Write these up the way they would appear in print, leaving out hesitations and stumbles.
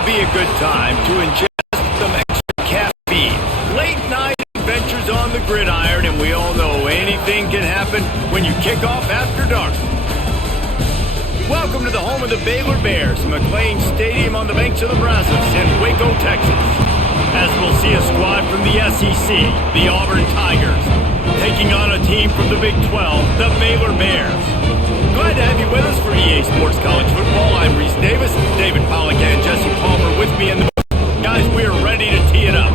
would be a good time to ingest some extra caffeine. Late night adventures on the gridiron, and we all know anything can happen when you kick off after dark. Welcome to the home of the Baylor Bears, McLean Stadium on the banks of the Brazos in Waco, Texas. As we'll see a squad from the SEC, the Auburn Tigers, taking on a team from the Big 12, the Baylor Bears. Glad to have you with us for EA Sports College Football. I'm Reese Davis, David Pollack and Jesse Palmer with me in the guys. We are ready to tee it up.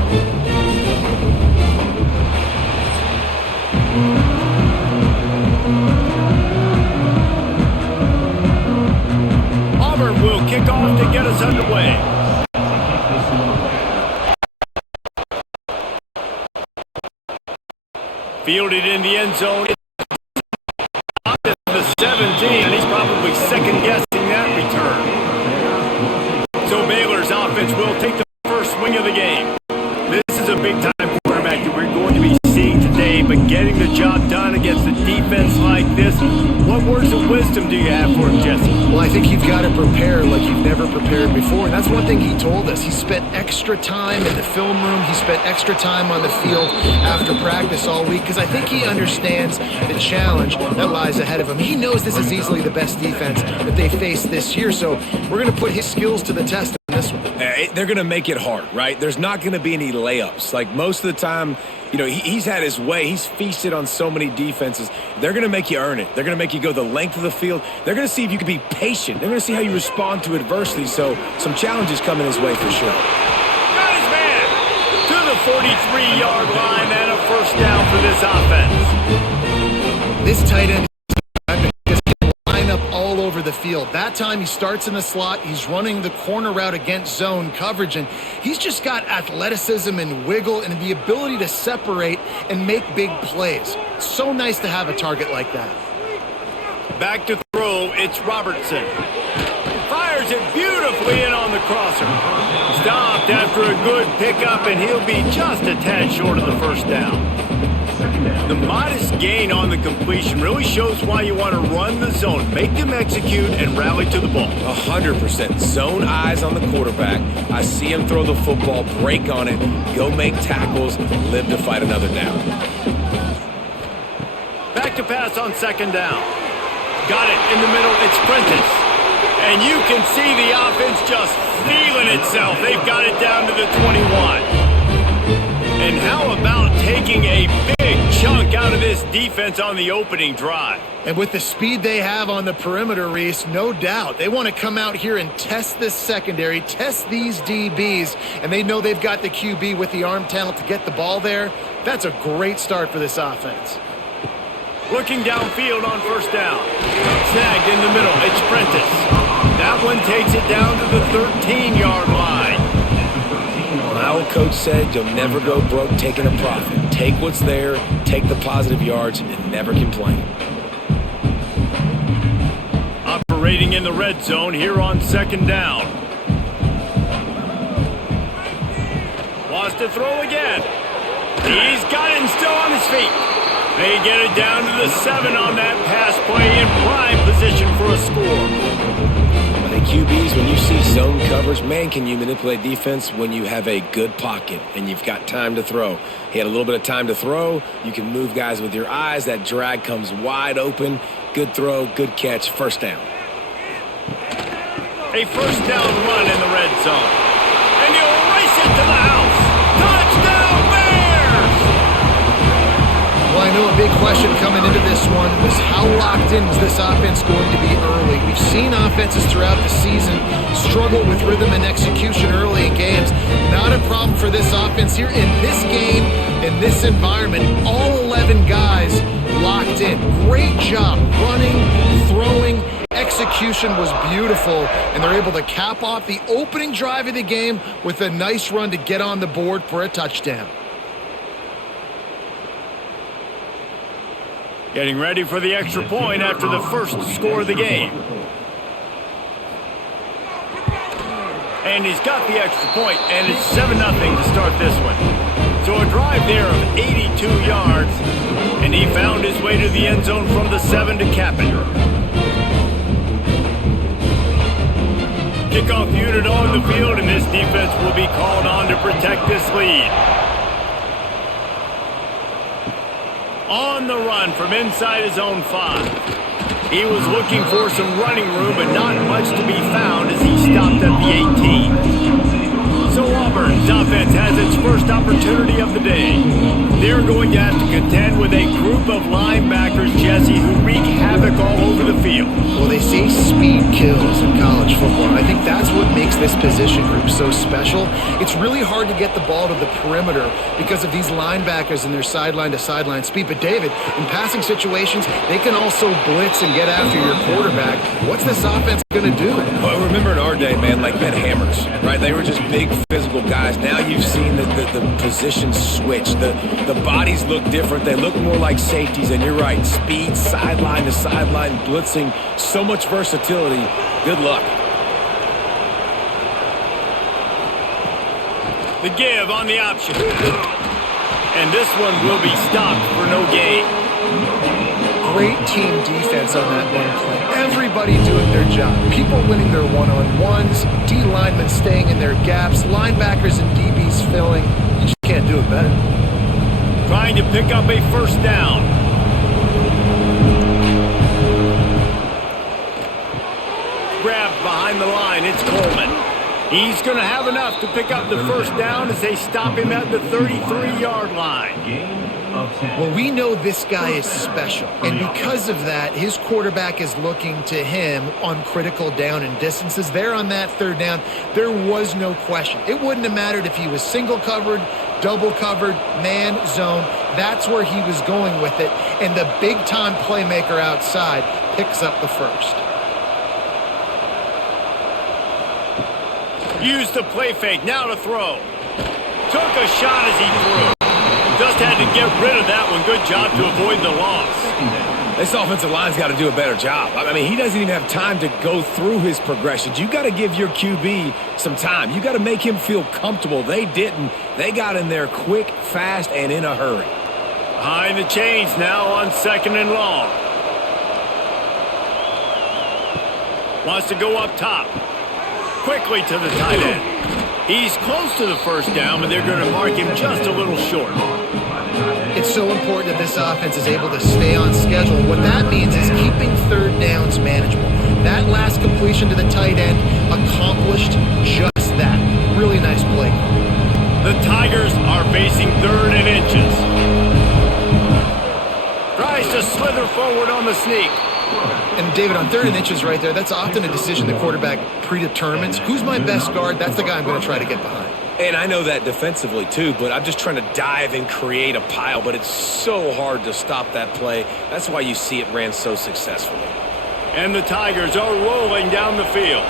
Auburn will kick off to get us underway. Fielded in the end zone. The 17, and he's probably second-guessing that return. So Baylor's offense will take the first swing of the game. This is a big-time quarterback that we're going to be seeing today, but getting the job done against a defense like this, what words of wisdom do you have for him, Jesse? Well, I think you've got to prepare like you've never prepared before, and that's one thing he told us. He spent extra time in the film room. He spent extra time on the field after practice all week because I think he understands the challenge that lies ahead of him. He knows this is easily the best defense that they face this year, so we're going to put his skills to the test in this one. They're going to make it hard, right? There's not going to be any layups. Like most of the time, you know, he's had his way. He's feasted on so many defenses. They're going to make you earn it. They're going to make you go the length of the field. They're going to see if you can be patient. They're going to see how you respond to adversity. So some challenges coming his way for sure. Got his man to the 43-yard line and a first down for this offense. This tight end line up all over the field. That time he starts in the slot. He's running the corner route against zone coverage, and he's just got athleticism and wiggle and the ability to separate and make big plays. It's so nice to have a target like that. Back to throw, it's Robertson. Fires it beautifully in on the crosser. Stopped after a good pickup, and he'll be just a tad short of the first down. The modest gain on the completion really shows why you want to run the zone, make them execute, and rally to the ball. 100%. Zone eyes on the quarterback. I see him throw the football, break on it, go make tackles, live to fight another down. Back to pass on second down. Got it in the middle. It's Prentice. And you can see the offense just feeling itself. They've got it down to the 21. And how about taking a big chunk out of this defense on the opening drive? And with the speed they have on the perimeter, Reese, no doubt, they want to come out here and test this secondary, test these DBs, and they know they've got the QB with the arm talent to get the ball there. That's a great start for this offense. Looking downfield on first down. Snagged in the middle. It's Prentice. That one takes it down to the 13-yard line. My old coach said you'll never go broke taking a profit. Take what's there, take the positive yards, and never complain. Operating in the red zone here on second down. Wants to throw again. He's got it and still on his feet. They get it down to the 7 on that pass play in prime position for a score. I think QBs, when you see zone coverage, man, can you manipulate defense when you have a good pocket and you've got time to throw. He had a little bit of time to throw. You can move guys with your eyes. That drag comes wide open. Good throw, good catch, first down. A first down run in the red zone. And he'll race it to the house. Touchdown, Bears! Well, I know a big question coming into this one was how locked in was this offense going to be early? We've seen offenses throughout the season struggle with rhythm and execution early in games. Not a problem for this offense here in this game, in this environment. All 11 guys locked in. Great job running, throwing. Execution was beautiful, and they're able to cap off the opening drive of the game with a nice run to get on the board for a touchdown. Getting ready for the extra point after the first score of the game. And he's got the extra point, and it's 7-0 to start this one. So a drive there of 82 yards, and he found his way to the end zone from the 7 to cap it. Kickoff unit on the field, and this defense will be called on to protect this lead. On the run from inside his own 5. He was looking for some running room, but not much to be found as he stopped at the 18. So Auburn's offense has its first opportunity of the day. They're going to have to contend with a group of linebackers, Jesse, who wreak havoc all over the field. Well, they say speed kills in college football, and I think that's what makes this position group so special. It's really hard to get the ball to the perimeter because of these linebackers and their sideline-to-sideline speed. But, David, in passing situations, they can also blitz and get after your quarterback. What's this offense going to do? Well, remember in our day, man, like Ben Hammers, right? They were just big physical guys. Now you've seen the positions switch. The bodies look different. They look more like safeties, and you're right. Speed, sideline to sideline, blitzing, so much versatility. Good luck. The give on the option. And this one will be stopped for no gain. Great team defense on that one play. Everybody doing their job. People winning their one-on-ones, D linemen staying in their gaps, linebackers and DBs filling. You just can't do it better. Trying to pick up a first down. Grabbed behind the line, it's Coleman. He's going to have enough to pick up the first down as they stop him at the 33-yard line. Well, we know this guy is special, and because of that, his quarterback is looking to him on critical down and distances. There on that third down, there was no question. It wouldn't have mattered if he was single covered, double covered, man, zone. That's where he was going with it, and the big-time playmaker outside picks up the first. Used the play fake, now to throw. Took a shot as he threw. Just had to get rid of that one. Good job to avoid the loss. This offensive line's got to do a better job. I mean, he doesn't even have time to go through his progressions. You got to give your QB some time. You got to make him feel comfortable. They didn't. They got in there quick, fast, and in a hurry. Behind the chains now on 2nd and long. Wants to go up top. Quickly to the tight end. He's close to the first down, but they're going to mark him just a little short. It's so important that this offense is able to stay on schedule. What that means is keeping third downs manageable. That last completion to the tight end accomplished just that. Really nice play. The Tigers are facing 3rd and inches. Tries to slither forward on the sneak. And, David, on 3rd and inches right there, that's often a decision the quarterback predetermines. Who's my best guard? That's the guy I'm going to try to get behind. And I know that defensively, too, but I'm just trying to dive and create a pile, but it's so hard to stop that play. That's why you see it ran so successfully. And the Tigers are rolling down the field.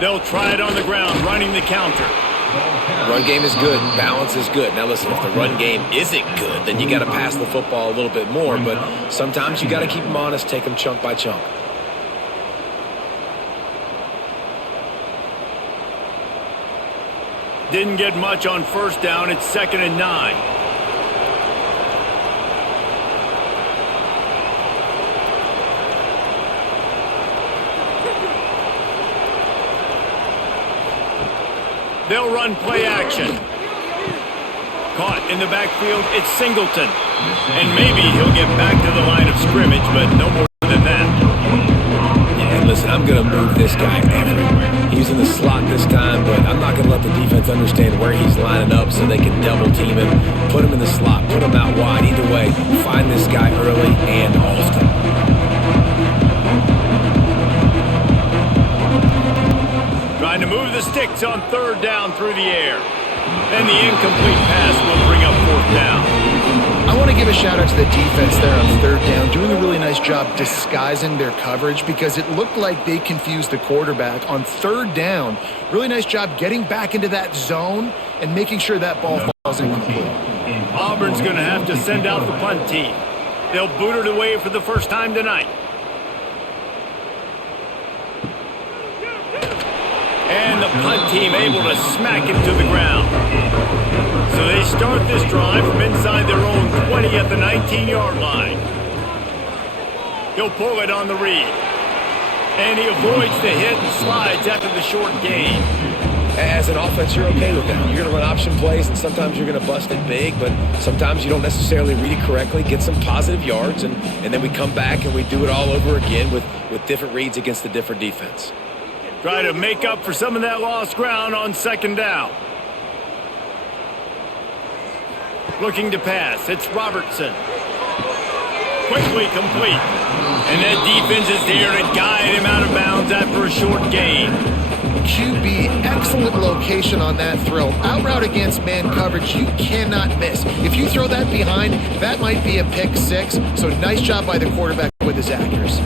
They'll try it on the ground, running the counter. Run game is good. Balance is good. Now, listen, if the run game isn't good, then you got to pass the football a little bit more. But sometimes you got to keep them honest, take them chunk by chunk. Didn't get much on first down. It's 2nd and 9. They'll run play action. Caught in the backfield, it's Singleton. And maybe he'll get back to the line of scrimmage, but no more than that. Yeah, and listen, I'm going to move this guy everywhere. He's in the slot this time, but I'm not going to let the defense understand where he's lining up so they can double team him, put him in the slot, put him out wide. Either way, find this guy early and often. Trying to move the sticks on 3rd down through the air. And the incomplete pass will bring up 4th down. I want to give a shout out to the defense there on 3rd down, doing a really nice job disguising their coverage because it looked like they confused the quarterback on 3rd down. Really nice job getting back into that zone and making sure that ball falls incomplete. Auburn's going to have to send out the punt team. They'll boot it away for the first time tonight. And the punt team able to smack him to the ground. So they start this drive from inside their own 20 at the 19-yard line. He'll pull it on the read. And he avoids the hit and slides after the short gain. As an offense, you're okay with that. You're going to run option plays, and sometimes you're going to bust it big, but sometimes you don't necessarily read it correctly, get some positive yards, and then we come back and we do it all over again with different reads against a different defense. Try to make up for some of that lost ground on second down. Looking to pass. It's Robertson. Quickly complete. And that defense is there to guide him out of bounds after a short gain. QB, excellent location on that throw. Out route against man coverage, you cannot miss. If you throw that behind, that might be a pick six. So nice job by the quarterback with his accuracy.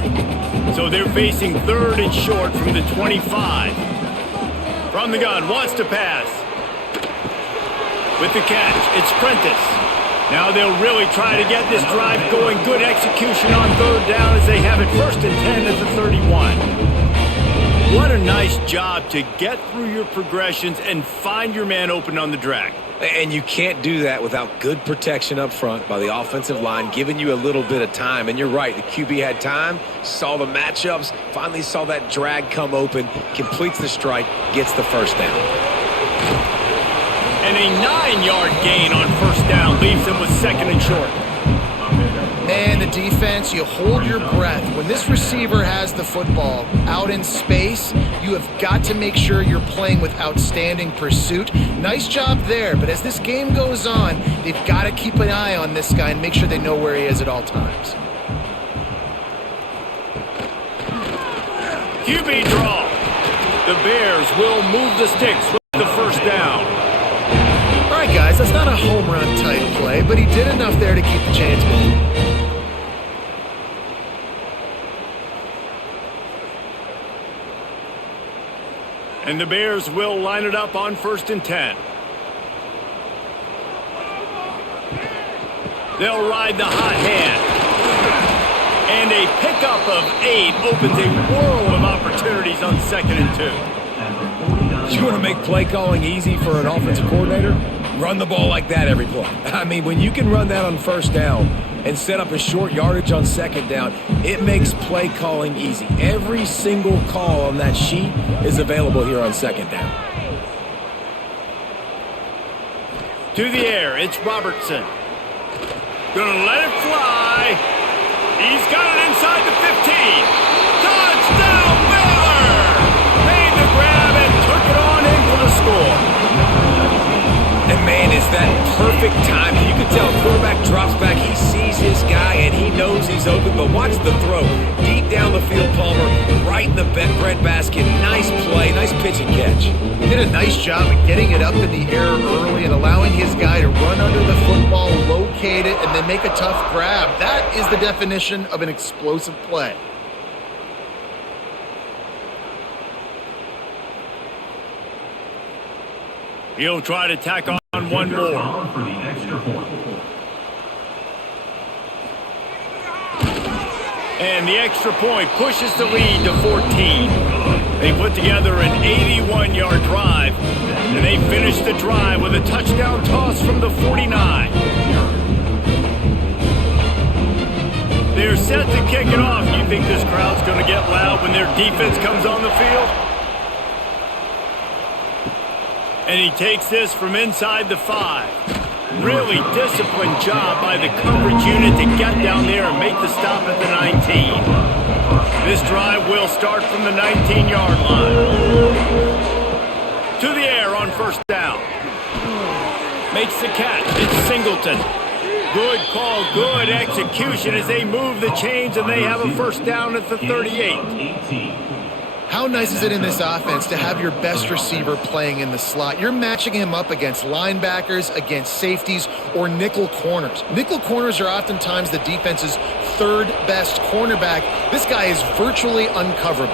So they're facing 3rd and short from the 25. From the gun, wants to pass. With the catch, it's Prentice. Now they'll really try to get this drive going. Good execution on 3rd down as they have it 1st and 10 at the 31. What a nice job to get through your progressions and find your man open on the drag. And you can't do that without good protection up front by the offensive line, giving you a little bit of time. And you're right, the QB had time, saw the matchups, finally saw that drag come open, completes the strike, gets the 1st down. And a 9-yard gain on 1st down leaves him with 2nd and short. Man, the defense, you hold your breath. When this receiver has the football out in space, you have got to make sure you're playing with outstanding pursuit. Nice job there, but as this game goes on, they've got to keep an eye on this guy and make sure they know where he is at all times. QB draw. The Bears will move the sticks with the 1st down. All right, guys, that's not a home run type play, but he did enough there to keep the chains moving. And the Bears will line it up on 1st and 10. They'll ride the hot hand. And a pickup of 8 opens a world of opportunities on 2nd and 2. You want to make play calling easy for an offensive coordinator? Run the ball like that every play. I mean, when you can run that on 1st down and set up a short yardage on 2nd down, it makes play calling easy. Every single call on that sheet is available here on 2nd down. To the air, it's Robertson. Gonna let it fly. He's got it inside the 15. Touchdown, Baylor! Made the grab and took it on in for the score. And man, is that perfect timing. You can tell quarterback drops back, he sees his guy, and he knows he's open. But watch the throw. Deep down the field, Palmer, right in the bread basket. Nice play, nice pitch and catch. He did a nice job of getting it up in the air early and allowing his guy to run under the football, locate it, and then make a tough grab. That is the definition of an explosive play. He'll try to tack on one more. And the extra point pushes the lead to 14. They put together an 81-yard drive, and they finish the drive with a touchdown toss from the 49. They're set to kick it off. You think this crowd's going to get loud when their defense comes on the field? And he takes this from inside the 5. Really disciplined job by the coverage unit to get down there and make the stop at the 19. This drive will start from the 19-yard line. To the air on 1st down. Makes the catch. It's Singleton. Good call, good execution as they move the chains and they have a 1st down at the 38. How nice is it in this offense to have your best receiver playing in the slot? You're matching him up against linebackers, against safeties, or nickel corners. Nickel corners are oftentimes the defense's 3rd best cornerback. This guy is virtually uncoverable.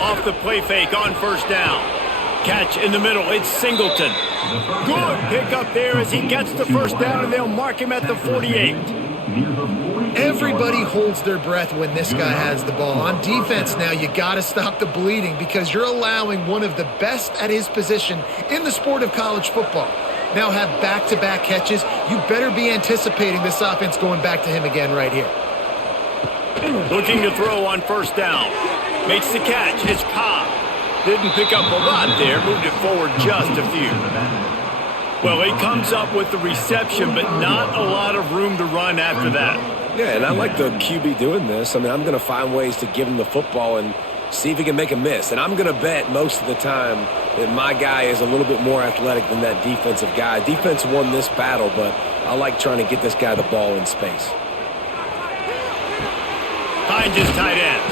Off the play fake on 1st down. Catch in the middle, it's Singleton. Good pick up there as he gets the 1st down, and they'll mark him at the 48. Everybody holds their breath when this guy has the ball. On defense now, you got to stop the bleeding because you're allowing one of the best at his position in the sport of college football. Now have back-to-back catches. You better be anticipating this offense going back to him again right here. Looking to throw on first down. Makes the catch. It's Cobb. Didn't pick up a lot there. Moved it forward just a few. Well, he comes up with the reception, but not a lot of room to run after that. Yeah, and I like the QB doing this. I mean, I'm going to find ways to give him the football and see if he can make a miss. And I'm going to bet most of the time that my guy is a little bit more athletic than that defensive guy. Defense won this battle, but I like trying to get this guy the ball in space. Finds his tight end.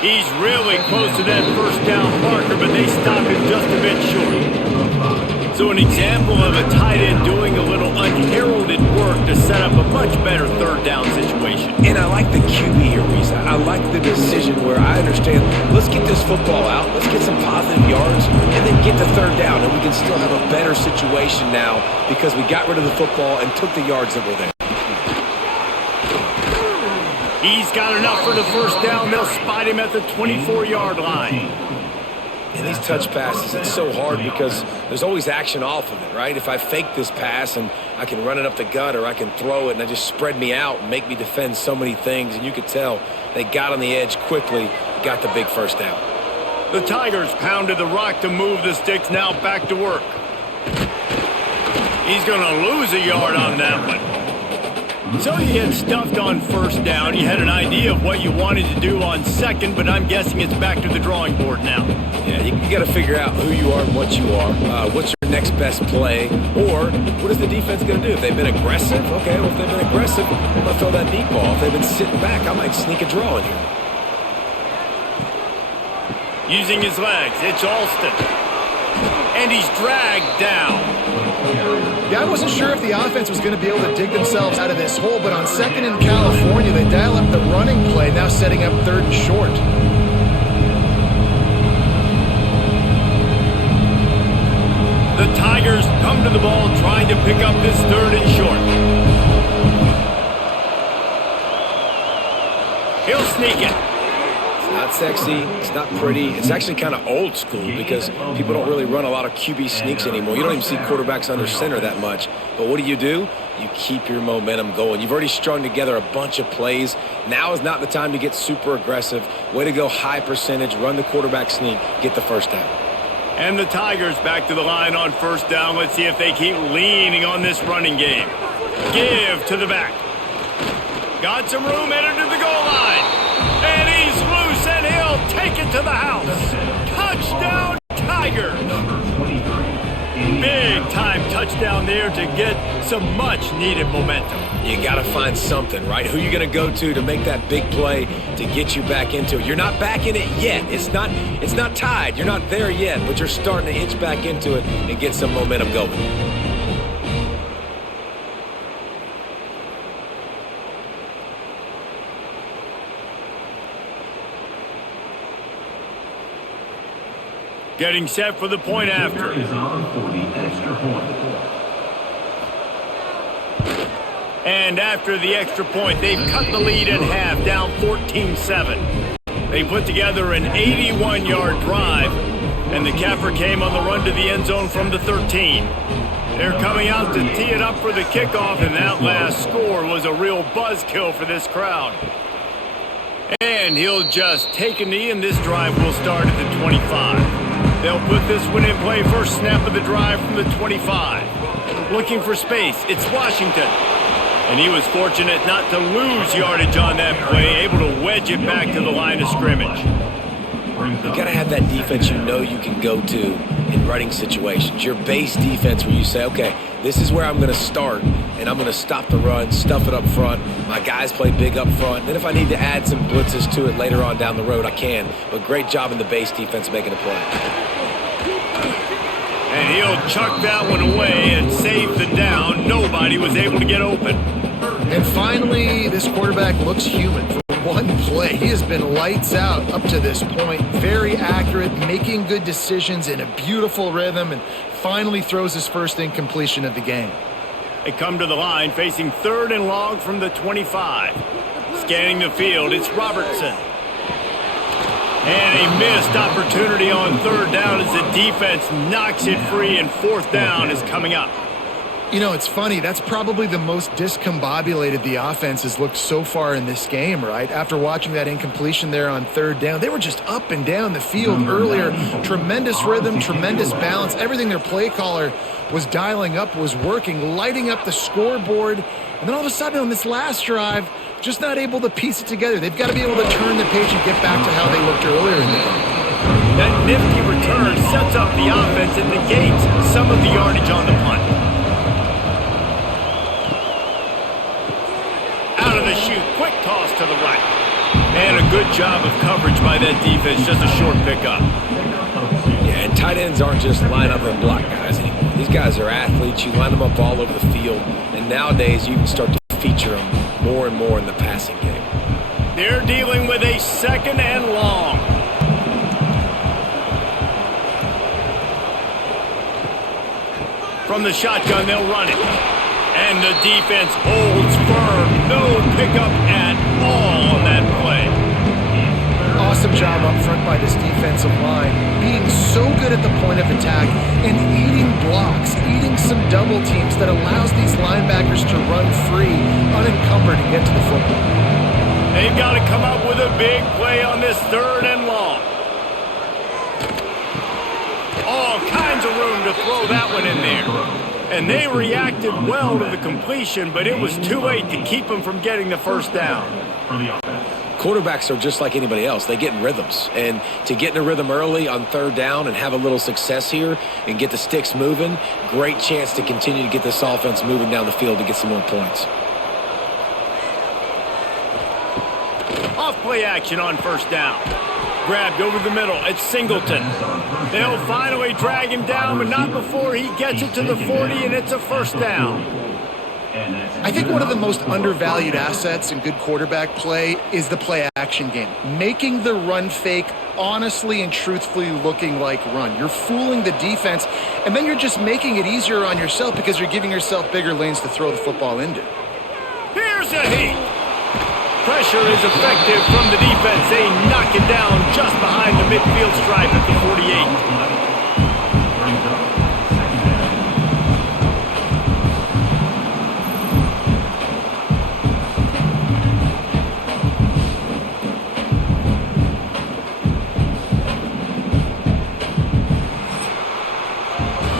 He's really close to that first down marker, but they stop him just a bit short. So an example of a tight end doing a little unheralded work to set up a much better third down situation. And I like the QB here, Reese. I like the decision where I understand, let's get this football out, let's get some positive yards, and then get to third down, and we can still have a better situation now because we got rid of the football and took the yards that were there. He's got enough for the first down. They'll spot him at the 24-yard line. And these touch passes, it's so hard because there's always action off of it, right? If I fake this pass and I can run it up the gut or I can throw it and I just spread me out and make me defend so many things, and you could tell they got on the edge quickly, got the big first down. The Tigers pounded the rock to move the sticks, now back to work. He's going to lose a yard on that one. So you get stuffed on first down. You had an idea of what you wanted to do on second, but I'm guessing it's back to the drawing board now. Yeah, you got to figure out who you are and what you are. What's your next best play? Or what is the defense going to do? If they've been aggressive, okay, well, if they've been aggressive, I'm going to throw that deep ball. If they've been sitting back, I might sneak a draw in here. Using his legs, it's Alston. And he's dragged down. Yeah, I wasn't sure if the offense was going to be able to dig themselves out of this hole, but on second in California, they dial up the running play, now setting up third and short. The Tigers come to the ball trying to pick up this third and short. He'll sneak it. It's not sexy. It's not pretty. It's actually kind of old school because people don't really run a lot of QB sneaks anymore. You don't even see quarterbacks under center that much. But what do? You keep your momentum going. You've already strung together a bunch of plays. Now is not the time to get super aggressive. Way to go high percentage, run the quarterback sneak, get the first down. And the Tigers back to the line on first down. Let's see if they keep leaning on this running game. Give to the back. Got some room, entered to the goal line. And he's loose, and he'll take it to the house. Touchdown, Tigers. Big-time touchdown there to get some much-needed momentum. You got to find something, right? Who you going to go to make that big play to get you back into it? You're not back in it yet. It's not tied. You're not there yet, but you're starting to inch back into it and get some momentum going. Getting set for the point after. And after the extra point, they've cut the lead in half, down 14-7. They put together an 81-yard drive, and the capper came on the run to the end zone from the 13. They're coming out to tee it up for the kickoff, and that last score was a real buzzkill for this crowd. And he'll just take a knee, and this drive will start at the 25. They'll put this one in play, first snap of the drive from the 25. Looking for space, it's Washington. And he was fortunate not to lose yardage on that play, able to wedge it back to the line of scrimmage. You got to have that defense you know you can go to in running situations. Your base defense where you say, okay, this is where I'm going to start, and I'm going to stop the run, stuff it up front. My guys play big up front. Then if I need to add some blitzes to it later on down the road, I can. But great job in the base defense making a play. And he'll chuck that one away and save the down. Nobody was able to get open. And finally, this quarterback looks human for one play. He has been lights out up to this point. Very accurate, making good decisions in a beautiful rhythm, and finally throws his first incompletion of the game. They come to the line facing third and long from the 25. Scanning the field, it's Robertson. And a missed opportunity on third down as the defense knocks it free, and fourth down is coming up. You know, it's funny. That's probably the most discombobulated the offense has looked so far in this game, right? After watching that incompletion there on third down, they were just up and down the field earlier. Tremendous rhythm, tremendous balance. Everything their play caller was dialing up was working, lighting up the scoreboard. And then all of a sudden on this last drive, just not able to piece it together. They've got to be able to turn the page and get back to how they looked earlier in the game. That nifty return sets up the offense and negates some of the yardage on the punt. Out of the chute, quick toss to the right. And a good job of coverage by that defense, just a short pickup. Yeah, and tight ends aren't just line up and block guys anymore. These guys are athletes. You line them up all over the field. And nowadays, you can start to feature them more and more in the passing game. They're dealing with a second and long. From the shotgun, they'll run it. And the defense holds firm. No pickup at all on that play. Awesome job up front by this defensive line, being so good at the point of attack and eating blocks, eating some double teams that allows these linebackers to run free, unencumbered, and get to the football. They've got to come up with a big play on this third and long. All kinds of room to throw that one in there. And they reacted well to the completion, but it was too late to keep them from getting the first down. Quarterbacks are just like anybody else. They get in rhythms. And to get in a rhythm early on third down and have a little success here and get the sticks moving, great chance to continue to get this offense moving down the field to get some more points. Off play action on first down. Grabbed over the middle. It's Singleton. They'll finally drag him down, but not before he gets it to the 40, and it's a first down. I think one of the most undervalued assets in good quarterback play is the play action game. Making the run fake honestly and truthfully looking like run. You're fooling the defense, and then you're just making it easier on yourself because you're giving yourself bigger lanes to throw the football into. Here's a heat. Pressure is effective from the defense. They knock it down just behind the midfield stripe at the 48.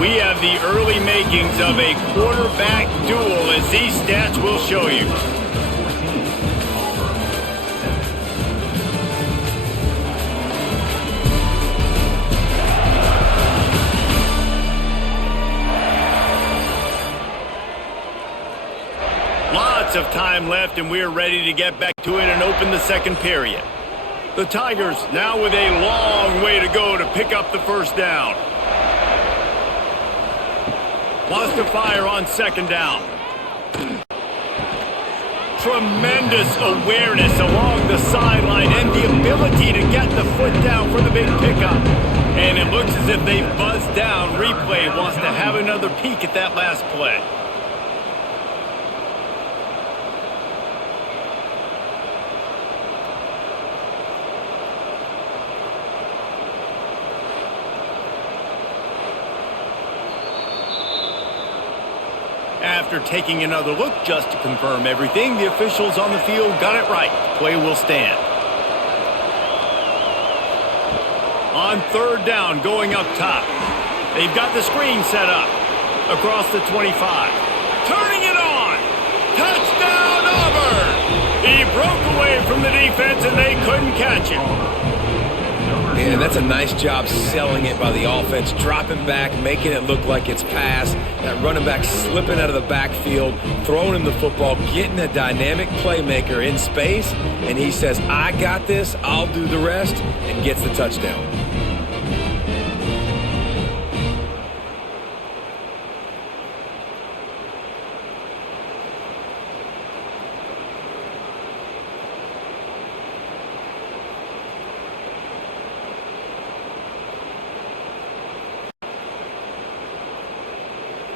We have the early makings of a quarterback duel, as these stats will show you. Lots of time left, and we're ready to get back to it and open the second period. The Tigers now with a long way to go to pick up the first down. Wants to fire on second down. Tremendous awareness along the sideline and the ability to get the foot down for the big pickup. And it looks as if they've buzzed down. Replay wants to have another peek at that last play. After taking another look just to confirm everything, the officials on the field got it right. Play will stand. On third down, going up top. They've got the screen set up. Across the 25. Turning it on. Touchdown, Auburn! He broke away from the defense and they couldn't catch him. And that's a nice job selling it by the offense, dropping back, making it look like it's pass. That running back slipping out of the backfield, throwing him the football, getting a dynamic playmaker in space, and he says, I got this, I'll do the rest, and gets the touchdown.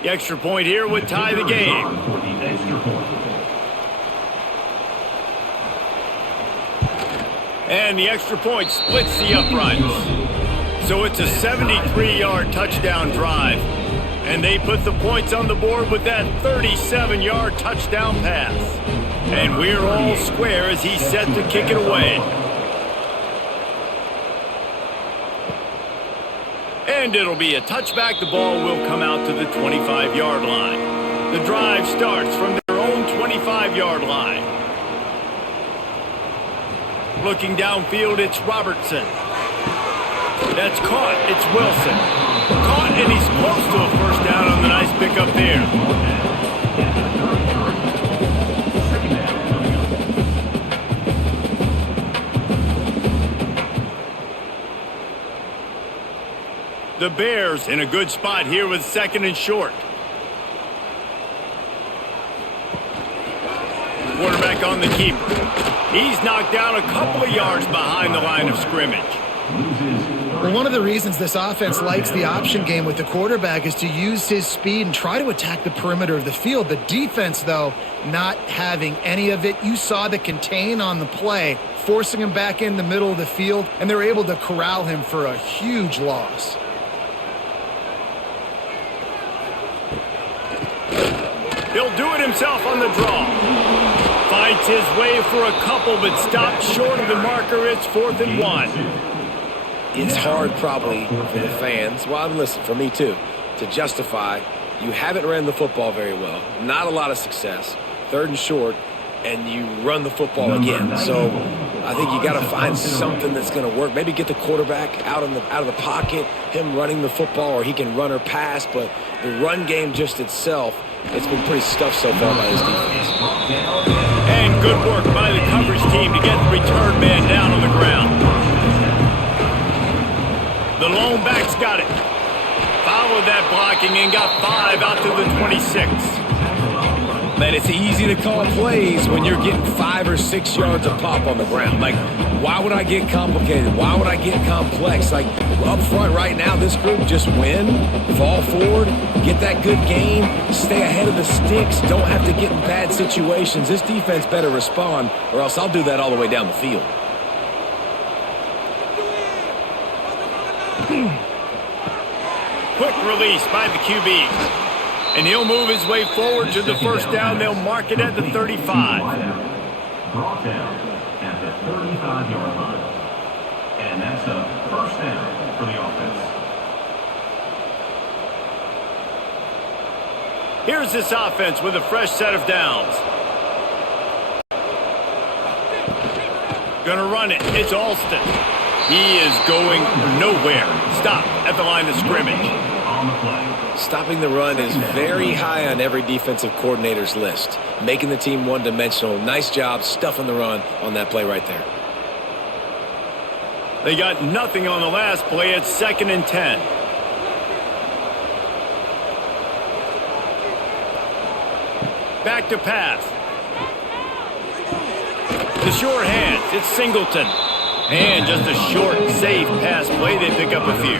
The extra point here would tie the game. And the extra point splits the uprights. So it's a 73-yard touchdown drive. And they put the points on the board with that 37-yard touchdown pass. And we're all square as he's set to kick it away. And it'll be a touchback. The ball will come out to the 25-yard line. The drive starts from their own 25-yard line. Looking downfield, it's Robertson. That's caught. It's Wilson. Caught, and he's close to a first down on the nice pickup there. The Bears in a good spot here with 2nd and short. Quarterback on the keeper. He's knocked down a couple of yards behind the line of scrimmage. Well, one of the reasons this offense likes the option game with the quarterback is to use his speed and try to attack the perimeter of the field. The defense, though, not having any of it. You saw the contain on the play, forcing him back in the middle of the field, and they're able to corral him for a huge loss. He'll do it himself on the draw. Fights his way for a couple, but stopped short of the marker. It's 4th and 1. It's hard probably for the fans, well, listen, for me too, to justify you haven't ran the football very well, not a lot of success, 3rd and short, and you run the football again. So I think you got to find something that's going to work. Maybe get the quarterback out of the pocket, him running the football, or he can run or pass, but the run game just itself, it's been pretty stuffed so far by his defense. And good work by the coverage team to get the return man down on the ground. The lone back's got it. Followed that blocking and got 5 out to the 26. Man, it's easy to call plays when you're getting 5 or 6 yards a pop on the ground. Like, why would I get complicated? Why would I get complex? Like, up front right now, this group just win, fall forward, get that good game, stay ahead of the sticks, don't have to get in bad situations. This defense better respond, or else I'll do that all the way down the field. Quick release by the QB. And he'll move his way forward to the first down. They'll mark it at the 35. Brought down at the 35-yard line. And that's a first down for the offense. Here's this offense with a fresh set of downs. Gonna run it. It's Alston. He is going nowhere. Stop at the line of scrimmage. Stopping the run is very high on every defensive coordinator's list. Making the team one-dimensional. Nice job stuffing the run on that play right there. They got nothing on the last play. It's 2nd and 10. Back to pass. The sure hands. It's Singleton. And just a short, safe pass play. They pick up a few.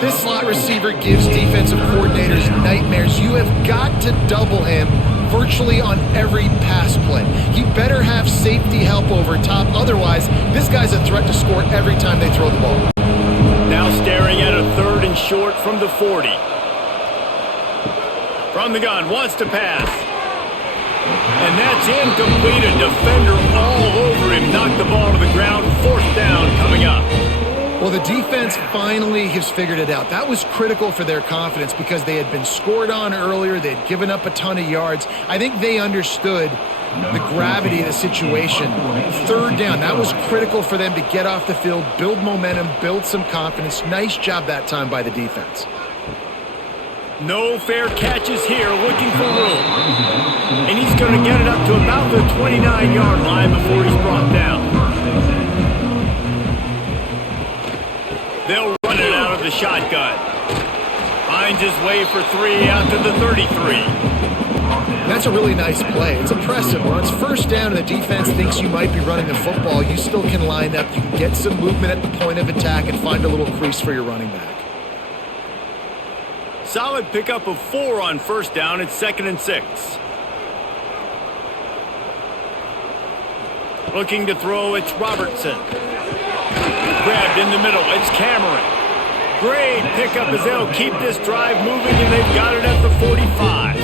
This slot receiver gives defensive coordinators nightmares. You have got to double him virtually on every pass play. He better have safety help over top. Otherwise, this guy's a threat to score every time they throw the ball. Now staring at a 3rd and short from the 40. From the gun, wants to pass. And that's incomplete. A defender all over him. Knocked the ball to the ground. 4th down coming up. Well, the defense finally has figured it out. That was critical for their confidence because they had been scored on earlier. They had given up a ton of yards. I think they understood the gravity of the situation. 3rd down, that was critical for them to get off the field, build momentum, build some confidence. Nice job that time by the defense. No fair catches here, looking for room. And he's going to get it up to about the 29-yard line before he's brought down. They'll run it out of the shotgun. Finds his way for 3 out to the 33. That's a really nice play. It's impressive. When it's 1st down and the defense thinks you might be running the football, you still can line up. You can get some movement at the point of attack and find a little crease for your running back. Solid pickup of 4 on 1st down. It's 2nd and 6. Looking to throw, it's Robertson. Grabbed in the middle, it's Cameron. Great pickup as they'll keep this drive moving, and they've got it at the 45.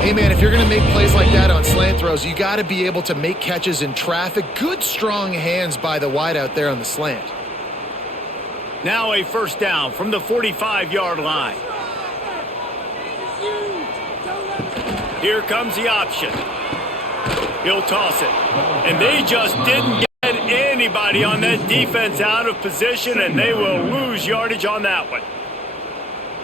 Hey, man, if you're going to make plays like that on slant throws, you got to be able to make catches in traffic. Good, strong hands by the wide out there on the slant. Now a first down from the 45-yard line. Here comes the option. He'll toss it. And they just didn't get anybody on that defense out of position, and they will lose yardage on that one.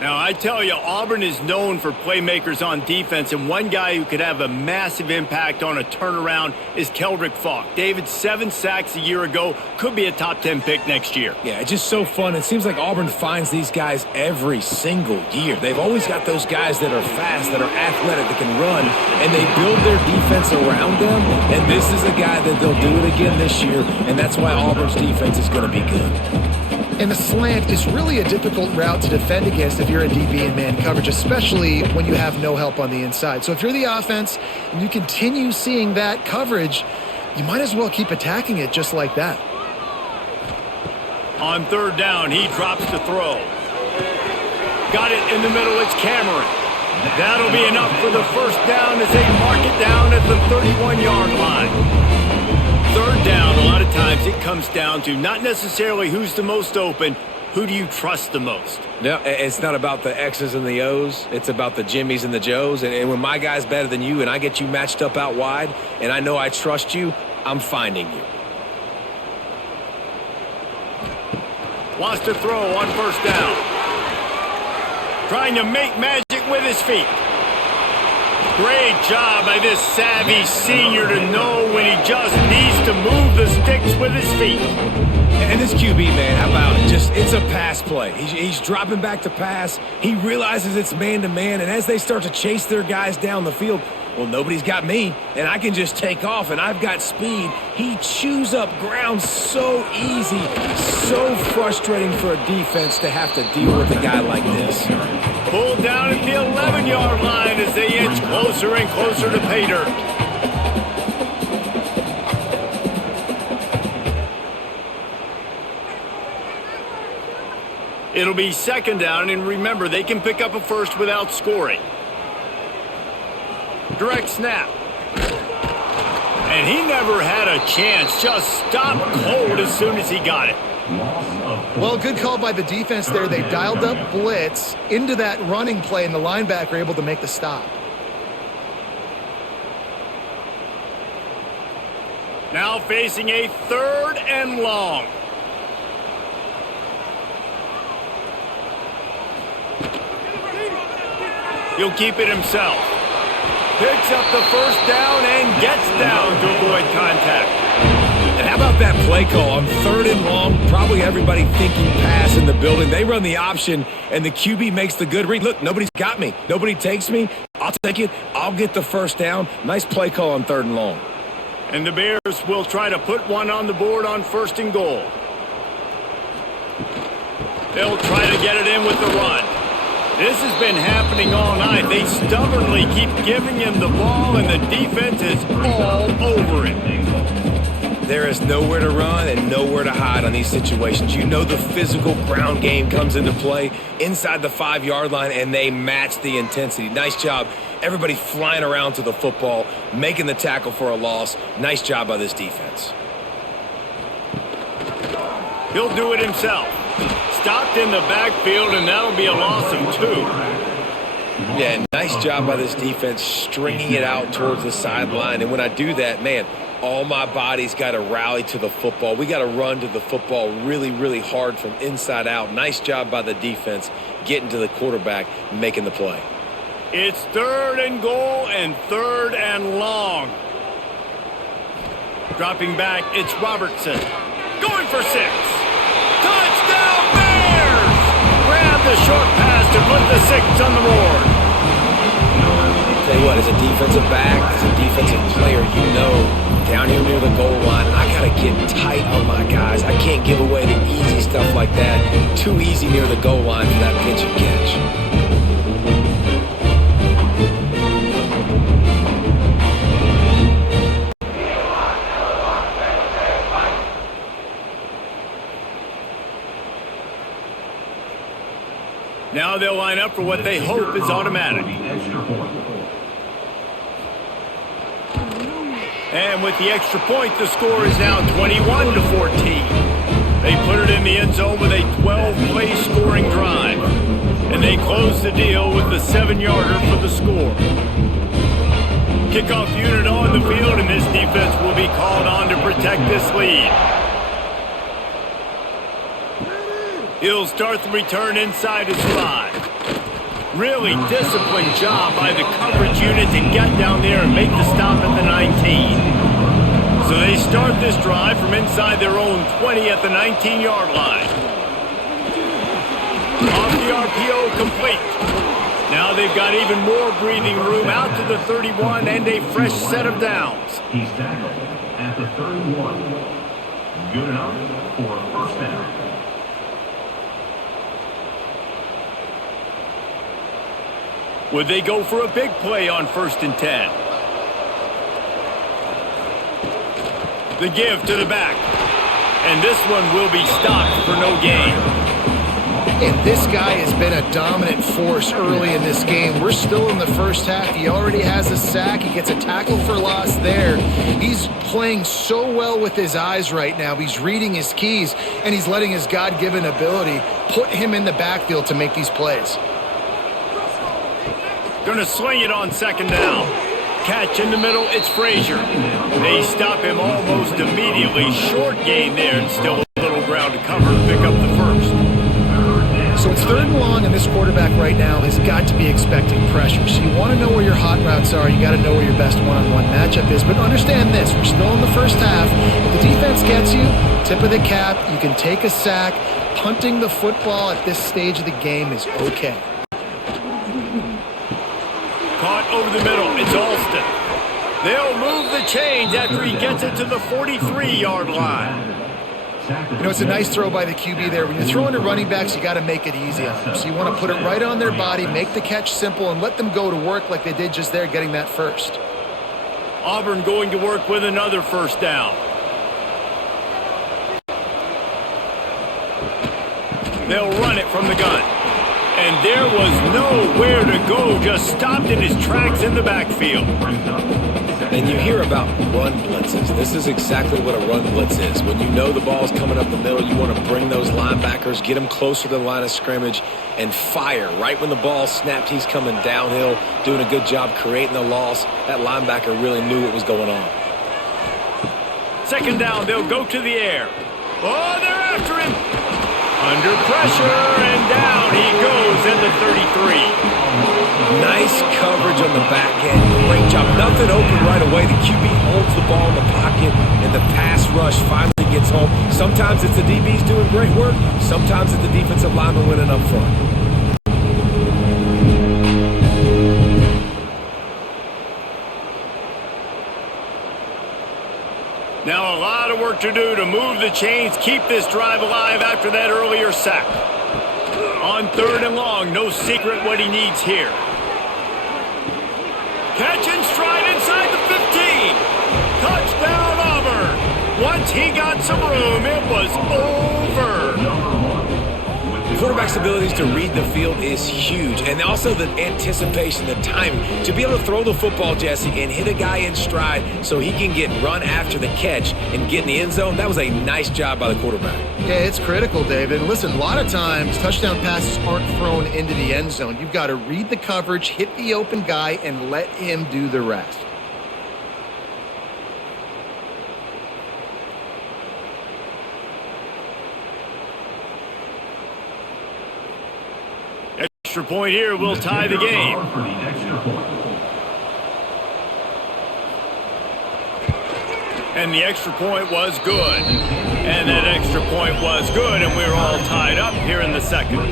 Now, I tell you, Auburn is known for playmakers on defense, and one guy who could have a massive impact on a turnaround is Keldrick Falk. David, 7 sacks a year ago, could be a top 10 pick next year. Yeah, it's just so fun. It seems like Auburn finds these guys every single year. They've always got those guys that are fast, that are athletic, that can run, and they build their defense around them, and this is a guy that they'll do it again this year, and that's why Auburn's defense is going to be good. And the slant is really a difficult route to defend against if you're a DB in man coverage, especially when you have no help on the inside. So if you're the offense and you continue seeing that coverage, you might as well keep attacking it just like that. On third down, he drops to throw. Got it in the middle, it's Cameron. That'll be enough for the first down as they mark it down at the 31-yard line. Third down, a lot of times it comes down to not necessarily who's the most open, who do you trust the most? No, it's not about the X's and the O's. It's about the Jimmys and the Joes. And when my guy's better than you and I get you matched up out wide and I know I trust you, I'm finding you. Wants to throw on first down. Trying to make magic with his feet. Great job by this savvy senior to know when he just needs to move the sticks with his feet. And this QB, man, how about it? It's a pass play. He's dropping back to pass. He realizes it's man-to-man, and as they start to chase their guys down the field, well, nobody's got me, and I can just take off, and I've got speed. He chews up ground so easy, so frustrating for a defense to have to deal with a guy like this. Pulled down at the 11-yard line as they inch closer and closer to pay dirt. It'll be second down, and remember, they can pick up a first without scoring. Direct snap. And he never had a chance. Just stopped cold as soon as he got it. Well, good call by the defense there. They dialed up blitz into that running play, and the linebacker able to make the stop. Now facing a third and long. He'll keep it himself. Picks up the first down and gets down to avoid contact. And how about that play call on third and long? Probably everybody thinking pass in the building. They run the option, and the QB makes the good read. Look, nobody's got me. Nobody takes me. I'll take it. I'll get the first down. Nice play call on third and long. And the Bears will try to put one on the board on first and goal. They'll try to get it in with the run. This has been happening all night. They stubbornly keep giving him the ball, and the defense is all over it. There is nowhere to run and nowhere to hide on these situations. You know the physical ground game comes into play inside the 5-yard line, and they match the intensity. Nice job. Everybody flying around to the football, making the tackle for a loss. Nice job by this defense. He'll do it himself. Stopped in the backfield, and that'll be a loss of 2. Yeah, nice job by this defense stringing it out towards the sideline. And when I do that, man, all my body's got to rally to the football. We got to run to the football really, really hard from inside out. Nice job by the defense getting to the quarterback, making the play. It's third and goal and third and long. Dropping back, it's Robertson. Going for 6. Touchdown Bears! Grab the short pass to put the 6 on the board. Tell you what, as a defensive back, as a defensive player, you know down here near the goal line, I got to get tight on my guys. I can't give away the easy stuff like that. Too easy near the goal line for that pitch and catch. Now they'll line up for what they hope is automatic. And with the extra point, the score is now 21-14. They put it in the end zone with a 12-play scoring drive. And they close the deal with the 7-yarder for the score. Kickoff unit on the field, and this defense will be called on to protect this lead. He'll start the return inside his 5. Really disciplined job by the coverage unit to get down there and make the stop at the 19. So they start this drive from inside their own 20 at the 19-yard line. Off the RPO, complete. Now they've got even more breathing room out to the 31 and a fresh set of downs. He's tackled at the 31. Good enough for a first down. Would they go for a big play on 1st and 10? The give to the back. And this one will be stopped for no gain. And this guy has been a dominant force early in this game. We're still in the first half. He already has a sack. He gets a tackle for loss there. He's playing so well with his eyes right now. He's reading his keys, and he's letting his God-given ability put him in the backfield to make these plays. Gonna sling it on 2nd down. Catch in the middle, it's Frazier. They stop him almost immediately. Short gain there, and still a little ground to cover to pick up the first. So it's 3rd and long, and this quarterback right now has got to be expecting pressure. So you want to know where your hot routes are. You got to know where your best one-on-one matchup is. But understand this, we're still in the first half. If the defense gets you, tip of the cap, you can take a sack. Punting the football at this stage of the game is okay. Caught over the middle, it's Alston. They'll move the chains after he gets it to the 43-yard line. You know, it's a nice throw by the QB there. When you're throwing to running backs, you got to make it easy on them. So you want to put it right on their body, make the catch simple, and let them go to work like they did just there, getting that first. Auburn going to work with another 1st down. They'll run it from the gun. And there was nowhere to go, just stopped in his tracks in the backfield. And you hear about run blitzes. This is exactly what a run blitz is. When you know the ball's coming up the middle, you want to bring those linebackers, get them closer to the line of scrimmage, and fire. Right when the ball snapped, he's coming downhill, doing a good job creating the loss. That linebacker really knew what was going on. 2nd down, they'll go to the air. Oh, they're after him. Under pressure, and down he goes at the 33. Nice coverage on the back end. Great job. Nothing open right away. The QB holds the ball in the pocket, and the pass rush finally gets home. Sometimes it's the DBs doing great work. Sometimes it's the defensive lineman winning up front. Now a lot of work to do to move the chains, keep this drive alive after that earlier sack. On 3rd and long, no secret what he needs here. Catch and stride inside the 15. Touchdown Auburn. Once he got some room, it was over. Quarterback's abilities to read the field is huge, and also the anticipation, the timing. To be able to throw the football, Jesse, and hit a guy in stride so he can get run after the catch and get in the end zone, that was a nice job by the quarterback. Yeah, it's critical, David. Listen, a lot of times touchdown passes aren't thrown into the end zone. You've got to read the coverage, hit the open guy, and let him do the rest. Extra point here will tie the game. And the extra point was good. And that extra point was good, and we're all tied up here in the 2nd.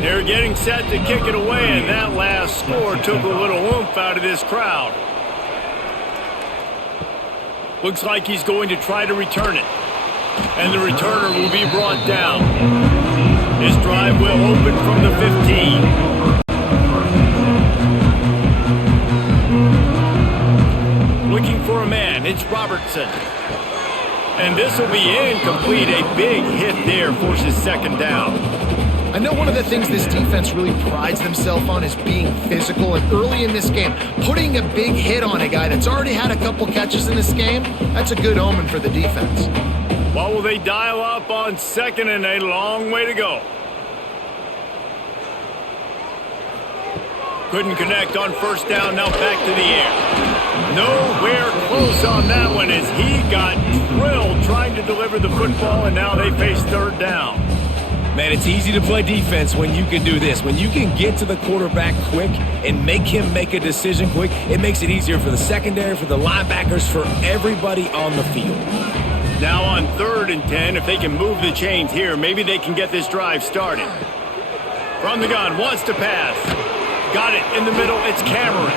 They're getting set to kick it away, and that last score took a little oomph out of this crowd. Looks like he's going to try to return it. And the returner will be brought down. His drive will open from the 15. Looking for a man, it's Robertson. And this will be incomplete. A big hit there forces second down. I know one of the things this defense really prides themselves on is being physical, and early in this game, putting a big hit on a guy that's already had a couple catches in this game, that's a good omen for the defense. What will they dial up on second and a long way to go? Couldn't connect on first down, now back to the air. Nowhere close on that one as he got drilled trying to deliver the football, and now they face third down. Man, it's easy to play defense when you can do this. When you can get to the quarterback quick and make him make a decision quick, it makes it easier for the secondary, for the linebackers, for everybody on the field. Now on 3rd and 10, if they can move the chains here, maybe they can get this drive started. From the gun, wants to pass. Got it in the middle, it's Cameron.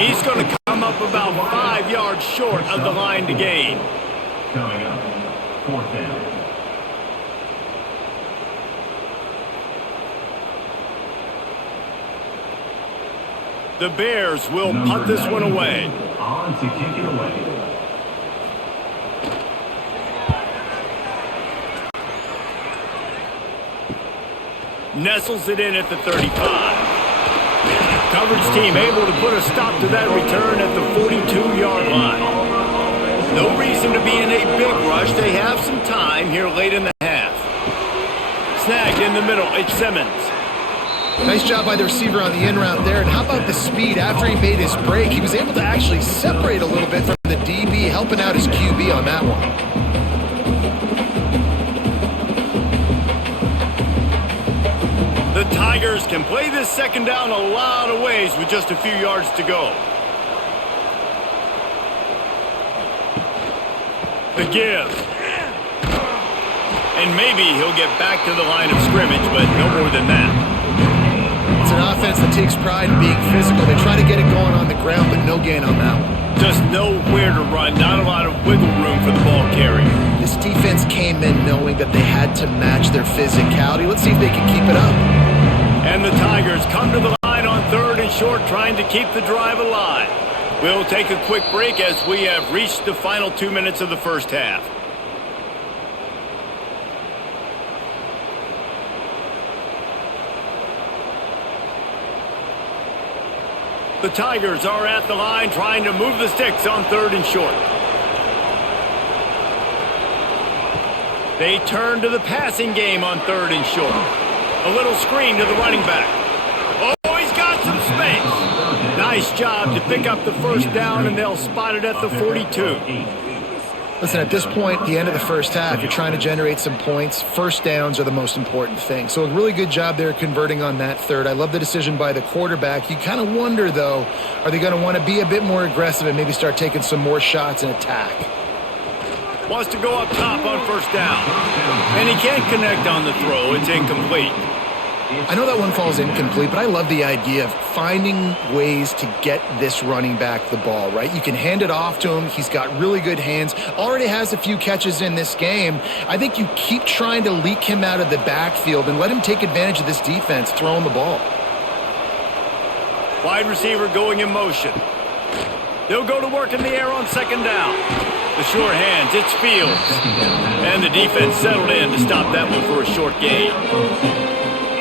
He's going to come up about 5 yards short of the line to gain. Coming up, 4th down. The Bears will punt this one away. On to kick it away. Nestles it in at the 35. Coverage team able to put a stop to that return at the 42-yard line. No reason to be in a big rush. They have some time here late in the half. Snagged in the middle, it's Simmons. Nice job by the receiver on the in route there. And how about the speed after he made his break? He was able to actually separate a little bit from the DB, helping out his QB on that one. The Tigers can play this second down a lot of ways with just a few yards to go. The give. And maybe he'll get back to the line of scrimmage, but no more than that. It's an offense that takes pride in being physical. They try to get it going on the ground, but no gain on that one. Just nowhere to run, not a lot of wiggle room for the ball carrier. This defense came in knowing that they had to match their physicality. Let's see if they can keep it up. And the Tigers come to the line on 3rd and short, trying to keep the drive alive. We'll take a quick break as we have reached the final 2 minutes of the first half. The Tigers are at the line trying to move the sticks on 3rd and short. They turn to the passing game on 3rd and short. A little screen to the running back. Oh, he's got some space. Nice job to pick up the first down, and they'll spot it at the 42. Listen, at this point, the end of the first half, you're trying to generate some points. First downs are the most important thing. So a really good job there converting on that 3rd. I love the decision by the quarterback. You kind of wonder, though, are they going to want to be a bit more aggressive and maybe start taking some more shots and attack? Wants to go up top on first down. And he can't connect on the throw. It's incomplete. I know that one falls incomplete, but I love the idea of finding ways to get this running back the ball, right? You can hand it off to him. He's got really good hands. Already has a few catches in this game. I think you keep trying to leak him out of the backfield and let him take advantage of this defense throwing the ball. Wide receiver going in motion. They'll go to work in the air on second down. The sure hands, it's Fields. And the defense settled in to stop that one for a short gain.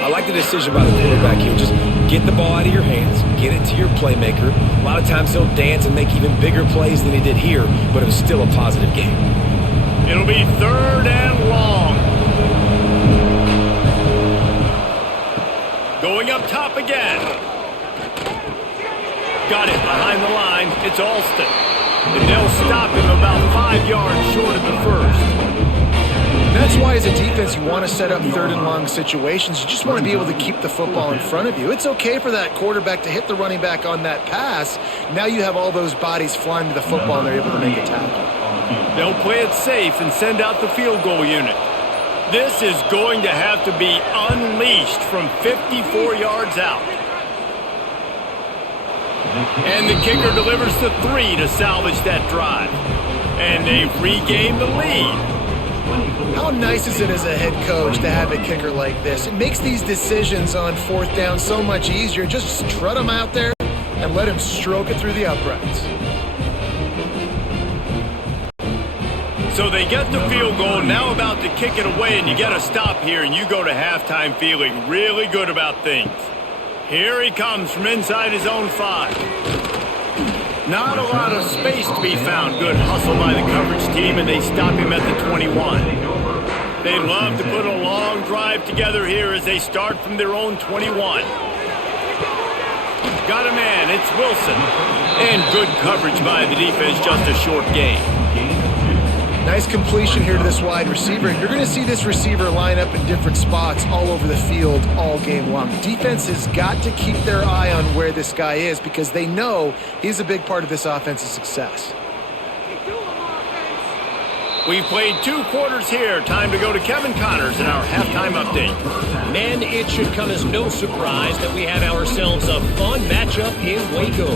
I like the decision by the quarterback here. Just get the ball out of your hands, get it to your playmaker. A lot of times he'll dance and make even bigger plays than he did here, but it was still a positive game. It'll be 3rd and long. Going up top again. Got it behind the line. It's Alston. And they'll stop him about 5 yards short of the first. That's why as a defense you want to set up 3rd and long situations. You just want to be able to keep the football in front of you. It's okay for that quarterback to hit the running back on that pass. Now you have all those bodies flying to the football and they're able to make a tackle. They'll play it safe and send out the field goal unit. This is going to have to be unleashed from 54 yards out. And the kicker delivers the 3 to salvage that drive. And they've regained the lead. How nice is it as a head coach to have a kicker like this? It makes these decisions on 4th down so much easier. Just strut him out there and let him stroke it through the uprights. So they get the field goal, now about to kick it away, and you get a stop here, and you go to halftime feeling really good about things. Here he comes from inside his own 5. Not a lot of space to be found. Good hustle by the coverage team, and they stop him at the 21. They love to put a long drive together here as they start from their own 21. Got a man, it's Wilson. And good coverage by the defense, just a short gain. Nice completion here to this wide receiver. And you're going to see this receiver line up in different spots all over the field all game long. Defense has got to keep their eye on where this guy is because they know he's a big part of this offense's success. We've played 2 quarters here. Time to go to Kevin Connors in our halftime update. Men, it should come as no surprise that we have ourselves a fun matchup in Waco.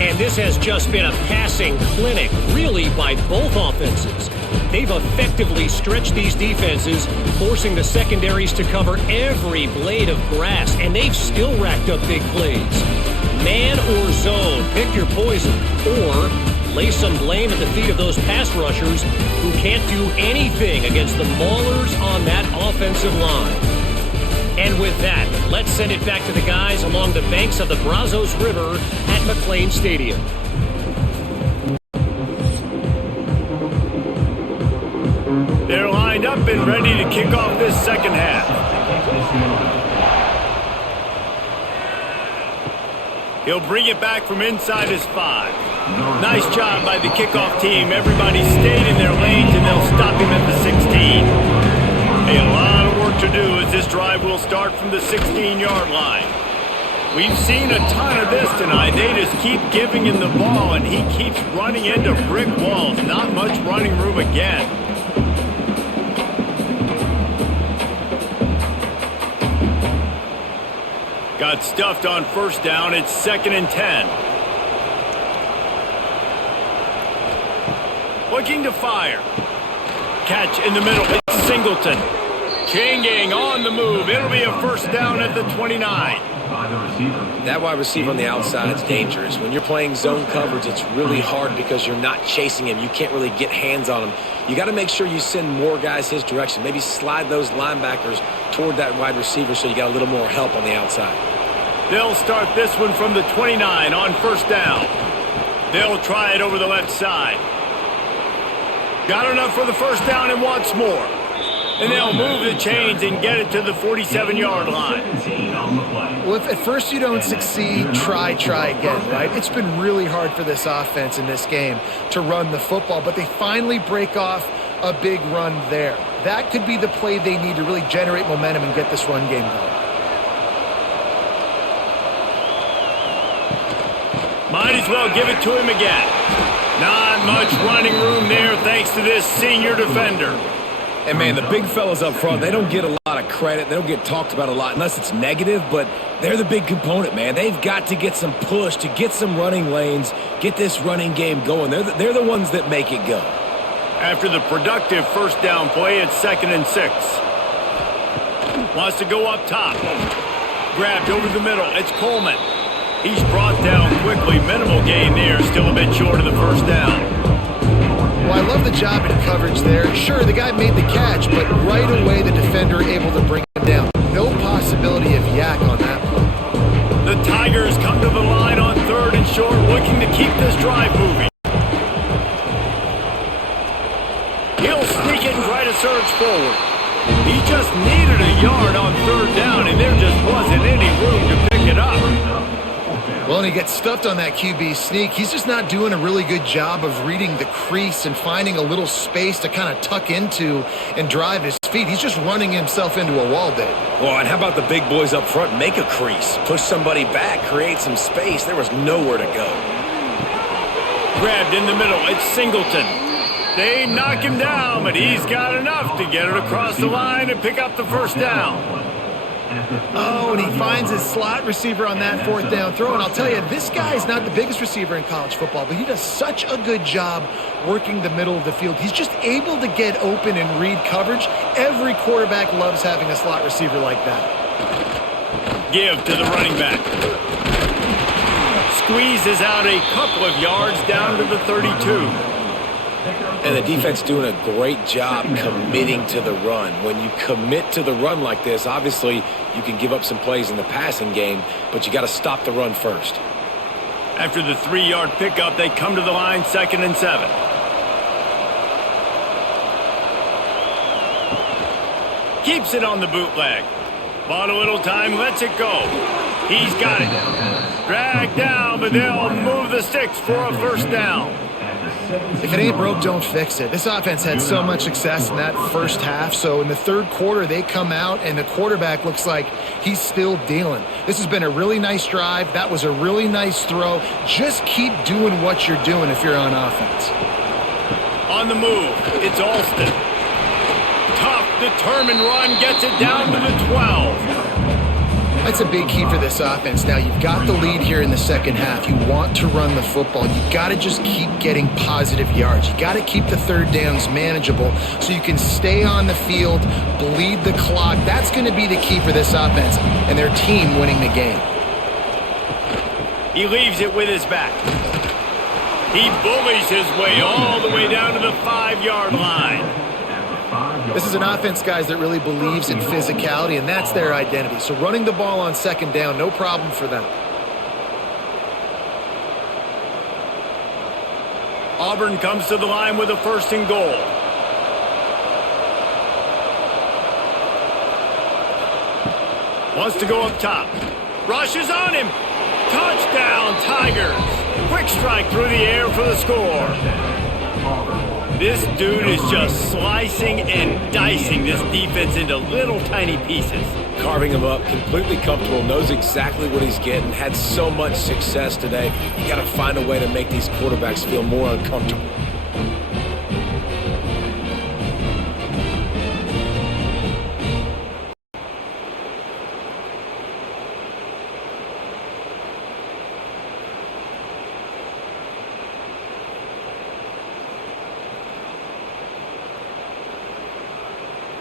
And this has just been a passing clinic, really, by both offenses. They've effectively stretched these defenses, forcing the secondaries to cover every blade of grass, and they've still racked up big plays. Man or zone, pick your poison, or lay some blame at the feet of those pass rushers who can't do anything against the maulers on that offensive line. And with that, let's send it back to the guys along the banks of the Brazos River at McLean Stadium. They're lined up and ready to kick off this second half. He'll bring it back from inside his 5. Nice job by the kickoff team. Everybody stayed in their lanes, and they'll stop him at the 16. A lot of work to do as this drive will start from the 16-yard line. We've seen a ton of this tonight. They just keep giving him the ball, and he keeps running into brick walls. Not much running room again. Got stuffed on first down. It's 2nd and 10. Looking to fire. Catch in the middle. It's Singleton. Chain gang on the move. It'll be a first down at the 29. That wide receiver on the outside is dangerous. When you're playing zone coverage, it's really hard because you're not chasing him. You can't really get hands on him. You got to make sure you send more guys his direction. Maybe slide those linebackers toward that wide receiver so you got a little more help on the outside. They'll start this one from the 29 on first down. They'll try it over the left side. Got enough for the first down and wants more. And they'll move the chains and get it to the 47-yard line. Well, if at first you don't succeed, try again, right? It's been really hard for this offense in this game to run the football, but they finally break off a big run there. That could be the play they need to really generate momentum and get this run game going. Might as well give it to him again. Not much running room there thanks to this senior defender. And, man, the big fellas up front, they don't get a lot of credit. They don't get talked about a lot unless it's negative, but they're the big component, man. They've got to get some push, to get some running lanes, get this running game going. They're the ones that make it go. After the productive first down play, it's 2nd and 6. Wants to go up top. Grabbed over the middle. It's Coleman. He's brought down quickly. Minimal gain there. Still a bit short of the first down. Well, I love the job in coverage there. Sure, the guy made the catch, but right away the defender able to bring him down. No possibility of yak on that play. The Tigers come to the line on 3rd and short, looking to keep this drive moving. He'll sneak it and try to surge forward. He just needed a yard on 3rd down, and there just wasn't any room to pick it up. Well, and he gets stuffed on that QB sneak. He's just not doing a really good job of reading the crease and finding a little space to kind of tuck into and drive his feet. He's just running himself into a wall, Dave. Well, and how about the big boys up front? Make a crease. Push somebody back. Create some space. There was nowhere to go. Grabbed in the middle. It's Singleton. They knock him down, but he's got enough to get it across the line and pick up the first down. Oh, and he finds his slot receiver on that 4th down throw. And I'll tell you, this guy's not the biggest receiver in college football, but he does such a good job working the middle of the field. He's just able to get open and read coverage. Every quarterback loves having a slot receiver like that. Give to the running back. Squeezes out a couple of yards down to the 32. And the defense doing a great job committing to the run. When you commit to the run like this, obviously you can give up some plays in the passing game, but you got to stop the run first. After the 3-yard pickup, they come to the line 2nd and 7. Keeps it on the bootleg. Bought a little time, lets it go. He's got it. Dragged down, but they'll move the sticks for a first down. If it ain't broke, don't fix it. This offense had so much success in that first half, so in the third quarter, they come out, and the quarterback looks like he's still dealing. This has been a really nice drive. That was a really nice throw. Just keep doing what you're doing if you're on offense. On the move, it's Alston. Tough, determined run, gets it down to the 12. That's a big key for this offense. Now, you've got the lead here in the second half. You want to run the football. You've got to just keep getting positive yards. You got to keep the third downs manageable so you can stay on the field, bleed the clock. That's going to be the key for this offense and their team winning the game. He leaves it with his back. He bullies his way all the way down to the 5-yard line. This is an offense, guys, that really believes in physicality, and that's their identity. So running the ball on second down, no problem for them. Auburn comes to the line with a 1st and goal. Wants to go up top. Rushes on him. Touchdown, Tigers. Quick strike through the air for the score. This dude is just slicing and dicing this defense into little tiny pieces. Carving him up, completely comfortable, knows exactly what he's getting, had so much success today. You got to find a way to make these quarterbacks feel more uncomfortable.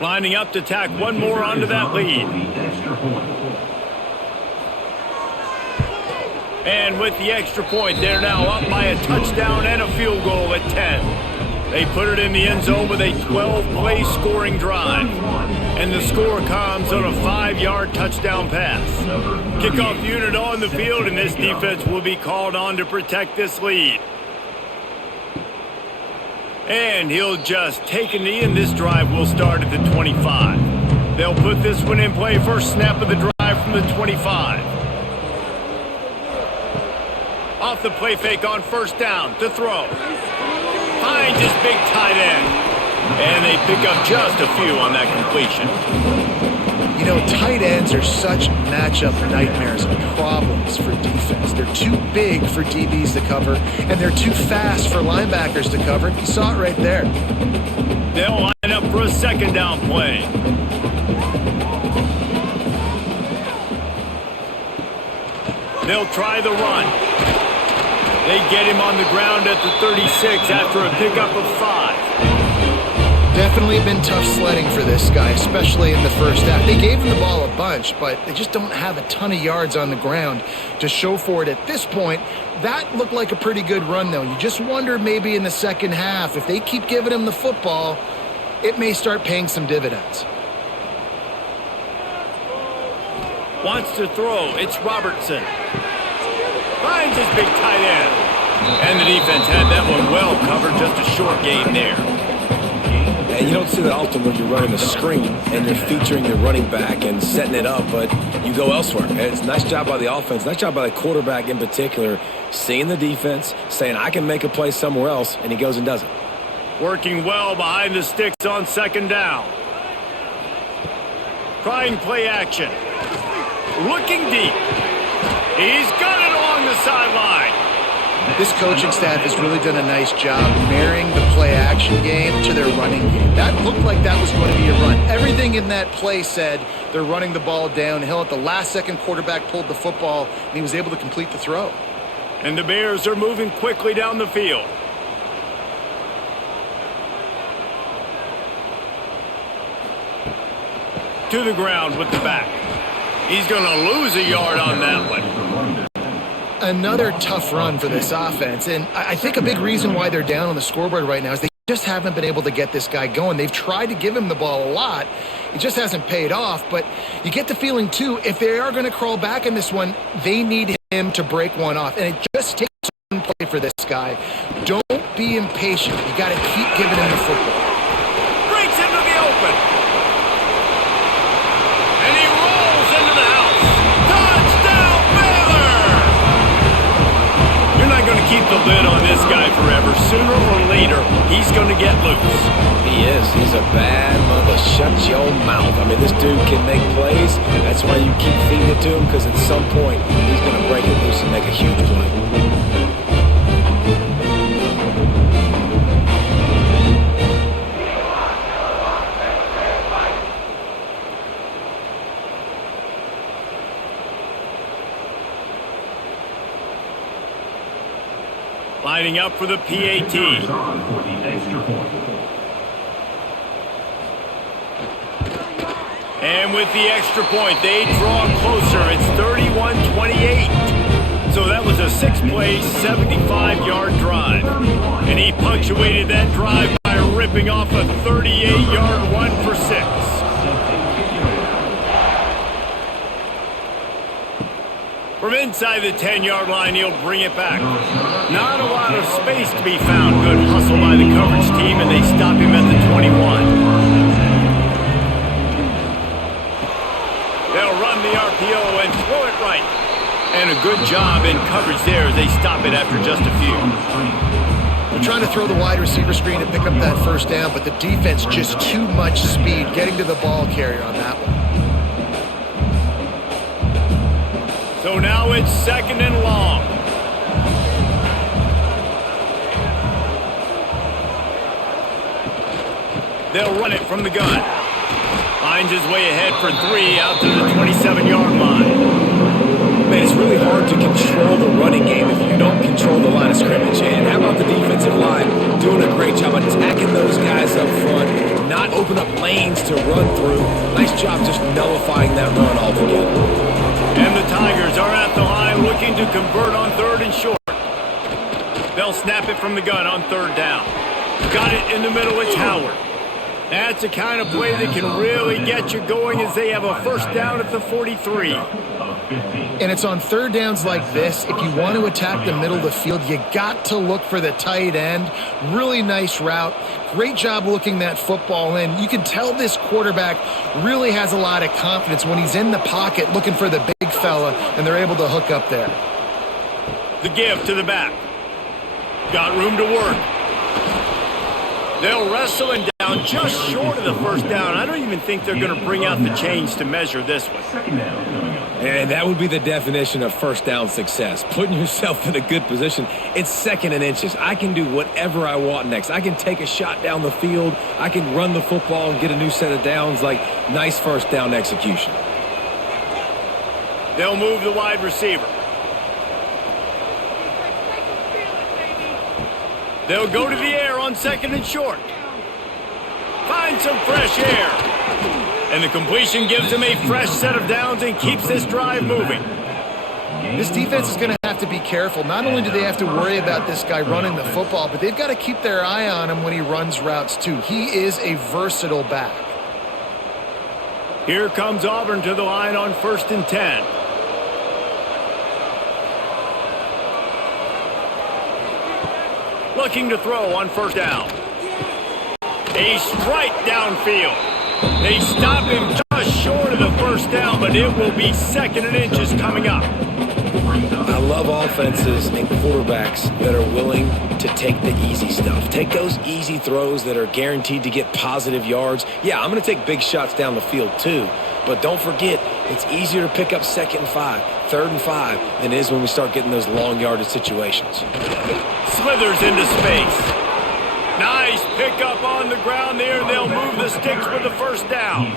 Lining up to tack one more onto that lead. And with the extra point, they're now up by a touchdown and a field goal at 10. They put it in the end zone with a 12-play scoring drive. And the score comes on a 5-yard touchdown pass. Kickoff unit on the field, and this defense will be called on to protect this lead. And he'll just take a knee, and this drive will start at the 25. They'll put this one in play. First snap of the drive from the 25. Off the play fake on 1st down to throw. Finds his big tight end. And they pick up just a few on that completion. You know, tight ends are such matchup nightmares and problems for defense. They're too big for DBs to cover, and they're too fast for linebackers to cover. You saw it right there. They'll line up for a 2nd down play. They'll try the run. They get him on the ground at the 36 after a pickup of 5. Definitely been tough sledding for this guy, especially in the first half. They gave him the ball a bunch, but they just don't have a ton of yards on the ground to show for it at this point. That looked like a pretty good run, though. You just wonder maybe in the second half, if they keep giving him the football, it may start paying some dividends. Wants to throw. It's Robertson. Finds his big tight end. And the defense had that one well covered. Just a short game there. And you don't see that often when you're running a screen and you're featuring the running back and setting it up, but you go elsewhere. And it's a nice job by the offense, nice job by the quarterback in particular, seeing the defense, saying, I can make a play somewhere else, and he goes and does it. Working well behind the sticks on 2nd down. Trying play action. Looking deep. He's got it along the sideline. This coaching staff has really done a nice job marrying the play-action game to their running game. That looked like that was going to be a run. Everything in that play said they're running the ball downhill. At the last second, quarterback pulled the football, and he was able to complete the throw. And the Bears are moving quickly down the field. To the ground with the back. He's going to lose a yard on that one. Another tough run for this offense, and I think a big reason why they're down on the scoreboard right now is they just haven't been able to get this guy going. They've tried to give him the ball a lot. It just hasn't paid off. But you get the feeling, too, if they are going to crawl back in this one, they need him to break one off. And it just takes one play for this guy. Don't be impatient. You got to keep giving him the football. Breaks into the open. And he rolls into the house. Touchdown, Baylor! You're not going to keep the lid on this guy forever. Sooner or later, he's going to get loose. He is. He's a bad mother. Shut your mouth. I mean, this dude can make plays. That's why you keep feeding it to him, because at some point, he's going to break it loose and make a huge play. Lining up for the PAT. On for the extra point. And with the extra point, they draw closer. It's 31-28. So that was a 6-play, 75-yard drive. And he punctuated that drive by ripping off a 38-yard run for 6. From inside the 10-yard line, he'll bring it back. Not a lot of space to be found. Good hustle by the coverage team, and they stop him at the 21. They'll run the RPO and throw it right. And a good job in coverage there as they stop it after just a few. They're trying to throw the wide receiver screen and pick up that first down, but the defense just too much speed getting to the ball carrier on that one. So now it's 2nd and long. They'll run it from the gun. Finds his way ahead for 3 out to the 27-yard line. Man, it's really hard to control the running game if you don't control the line of scrimmage. And how about the defensive line doing a great job attacking those guys up front, not open up lanes to run through. Nice job just nullifying that run altogether. And the Tigers are at the line looking to convert on 3rd and short. They'll snap it from the gun on 3rd down. Got it in the middle, it's Howard. That's the kind of play that can really get you going as they have a first down at the 43. And it's on 3rd downs like this. If you want to attack the middle of the field, you got to look for the tight end. Really nice route. Great job looking that football in. You can tell this quarterback really has a lot of confidence when he's in the pocket looking for the big fella, and they're able to hook up there. The give to the back. Got room to work. They'll wrestle him down just short of the first down. I don't even think they're going to bring out the chains to measure this one. And that would be the definition of first down success. Putting yourself in a good position. It's 2nd and inches. I can do whatever I want next. I can take a shot down the field. I can run the football and get a new set of downs. Like, nice first down execution. They'll move the wide receiver. They'll go to the air on 2nd and short. Find some fresh air. And the completion gives them a fresh set of downs and keeps this drive moving. This defense is going to have to be careful. Not only do they have to worry about this guy running the football, but they've got to keep their eye on him when he runs routes too. He is a versatile back. Here comes Auburn to the line on 1st and 10. Looking to throw on 1st down. A strike downfield. They stop him just short of the first down, but it will be 2nd and inches coming up. I love offenses and quarterbacks that are willing to take the easy stuff. Take those easy throws that are guaranteed to get positive yards. Yeah, I'm going to take big shots down the field too. But don't forget, it's easier to pick up 2nd and 5, 3rd and 5 than it is when we start getting those long yardage situations. Slithers into space. Nice pickup on the ground there. They'll move the sticks with the first down.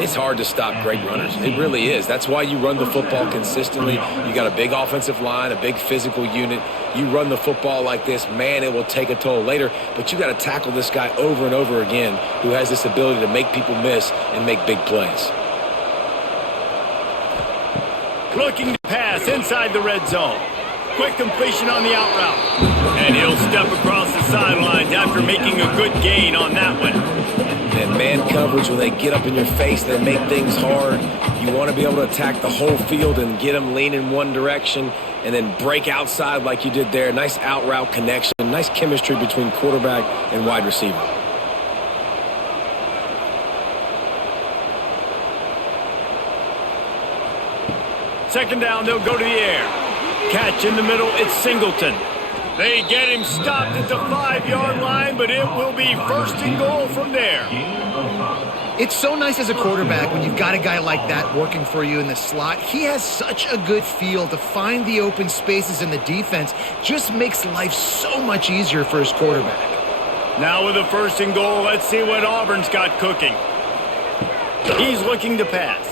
It's hard to stop great runners. It really is. That's why you run the football consistently. You got a big offensive line, a big physical unit. You run the football like this, man, it will take a toll later. But you got to tackle this guy over and over again who has this ability to make people miss and make big plays. Looking to pass inside the red zone. Quick completion on the out route. And he'll step across the sidelines after making a good gain on that one. And man coverage, when they get up in your face, they make things hard. You want to be able to attack the whole field and get them leaning one direction and then break outside like you did there. Nice out route connection. Nice chemistry between quarterback and wide receiver. Second down, they'll go to the air. Catch in the middle, it's Singleton. They get him stopped at the 5-yard line, but it will be first and goal from there. It's so nice as a quarterback when you've got a guy like that working for you in the slot. He has such a good feel to find the open spaces in the defense. Just makes life so much easier for his quarterback. Now with a first and goal, let's see what Auburn's got cooking. He's looking to pass.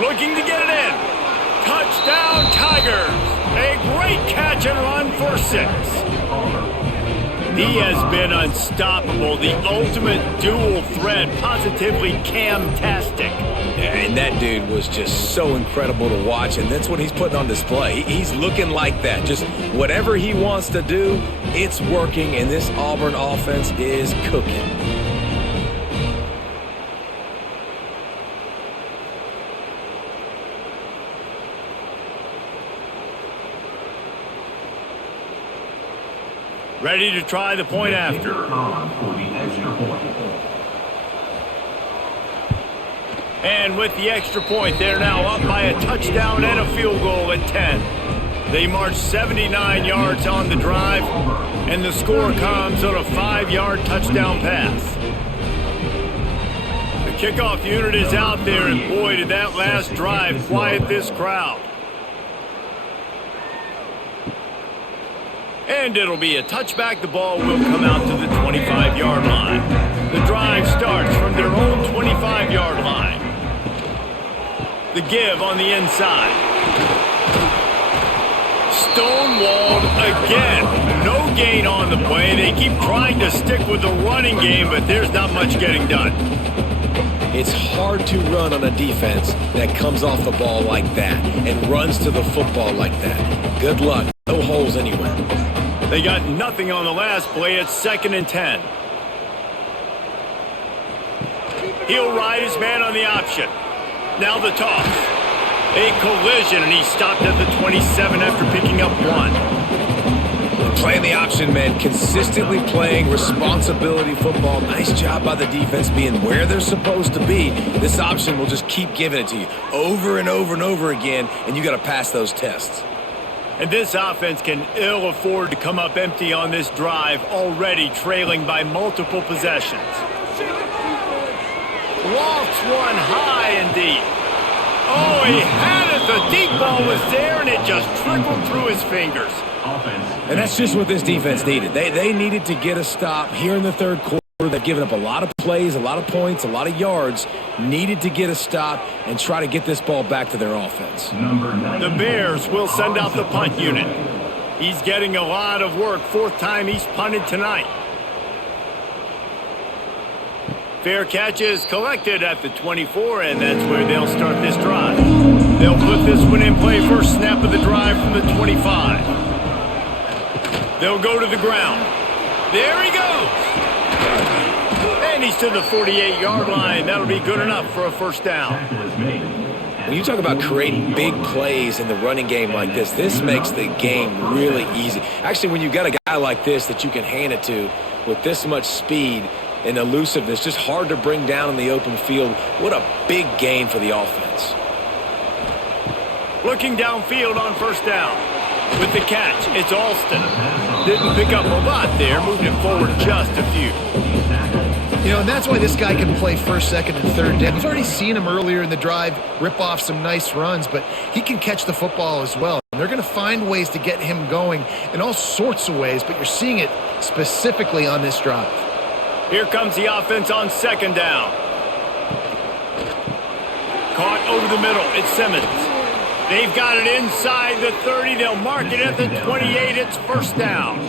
Looking to get it in. Touchdown, Tigers. A great catch and run for 6. He has been unstoppable. The ultimate dual threat, positively Cam-tastic. And that dude was just so incredible to watch, and that's what he's putting on display. He's looking like that. Just whatever he wants to do, it's working, and this Auburn offense is cooking. Ready to try the point after. And with the extra point, they're now up by a touchdown and a field goal at 10. They march 79 yards on the drive, and the score comes on a 5-yard touchdown pass. The kickoff unit is out there, and boy, did that last drive quiet this crowd. And it'll be a touchback. The ball will come out to the 25-yard line. The drive starts from their own 25-yard line. The give on the inside. Stonewalled again. No gain on the play. They keep trying to stick with the running game, but there's not much getting done. It's hard to run on a defense that comes off the ball like that and runs to the football like that. Good luck. No holes anywhere. They got nothing on the last play. It's 2nd and 10. He'll ride his man on the option. Now the toss. A collision, and he stopped at the 27 after picking up 1. Playing the option, man. Consistently playing responsibility football. Nice job by the defense being where they're supposed to be. This option will just keep giving it to you over and over and over again, and you got to pass those tests. And this offense can ill afford to come up empty on this drive, already trailing by multiple possessions. Lofts one high and deep. Oh, he had it. The deep ball was there, and it just trickled through his fingers. And that's just what this defense needed. They needed to get a stop here in the third quarter. They've given up a lot of plays, a lot of points, a lot of yards. Needed to get a stop and try to get this ball back to their offense. The Bears will send out the punt unit. He's getting a lot of work. 4th time he's punted tonight. Fair catch is collected at the 24, and that's where they'll start this drive. They'll put this one in play. First snap of the drive from the 25. They'll go to the ground. There he goes. And he's to the 48-yard line. That'll be good enough for a first down. When you talk about creating big plays in the running game like this makes the game really easy. Actually, when you got a guy like this that you can hand it to with this much speed and elusiveness, just hard to bring down in the open field, what a big gain for the offense. Looking downfield on first down. With the catch, it's Alston. Didn't pick up a lot there, moved it forward just a few. You know, and that's why this guy can play first, second, and third down. We've already seen him earlier in the drive rip off some nice runs, but he can catch the football as well. And they're going to find ways to get him going in all sorts of ways, but you're seeing it specifically on this drive. Here comes the offense on second down. Caught over the middle. It's Simmons. They've got it inside the 30. They'll mark it at the 28. It's first down.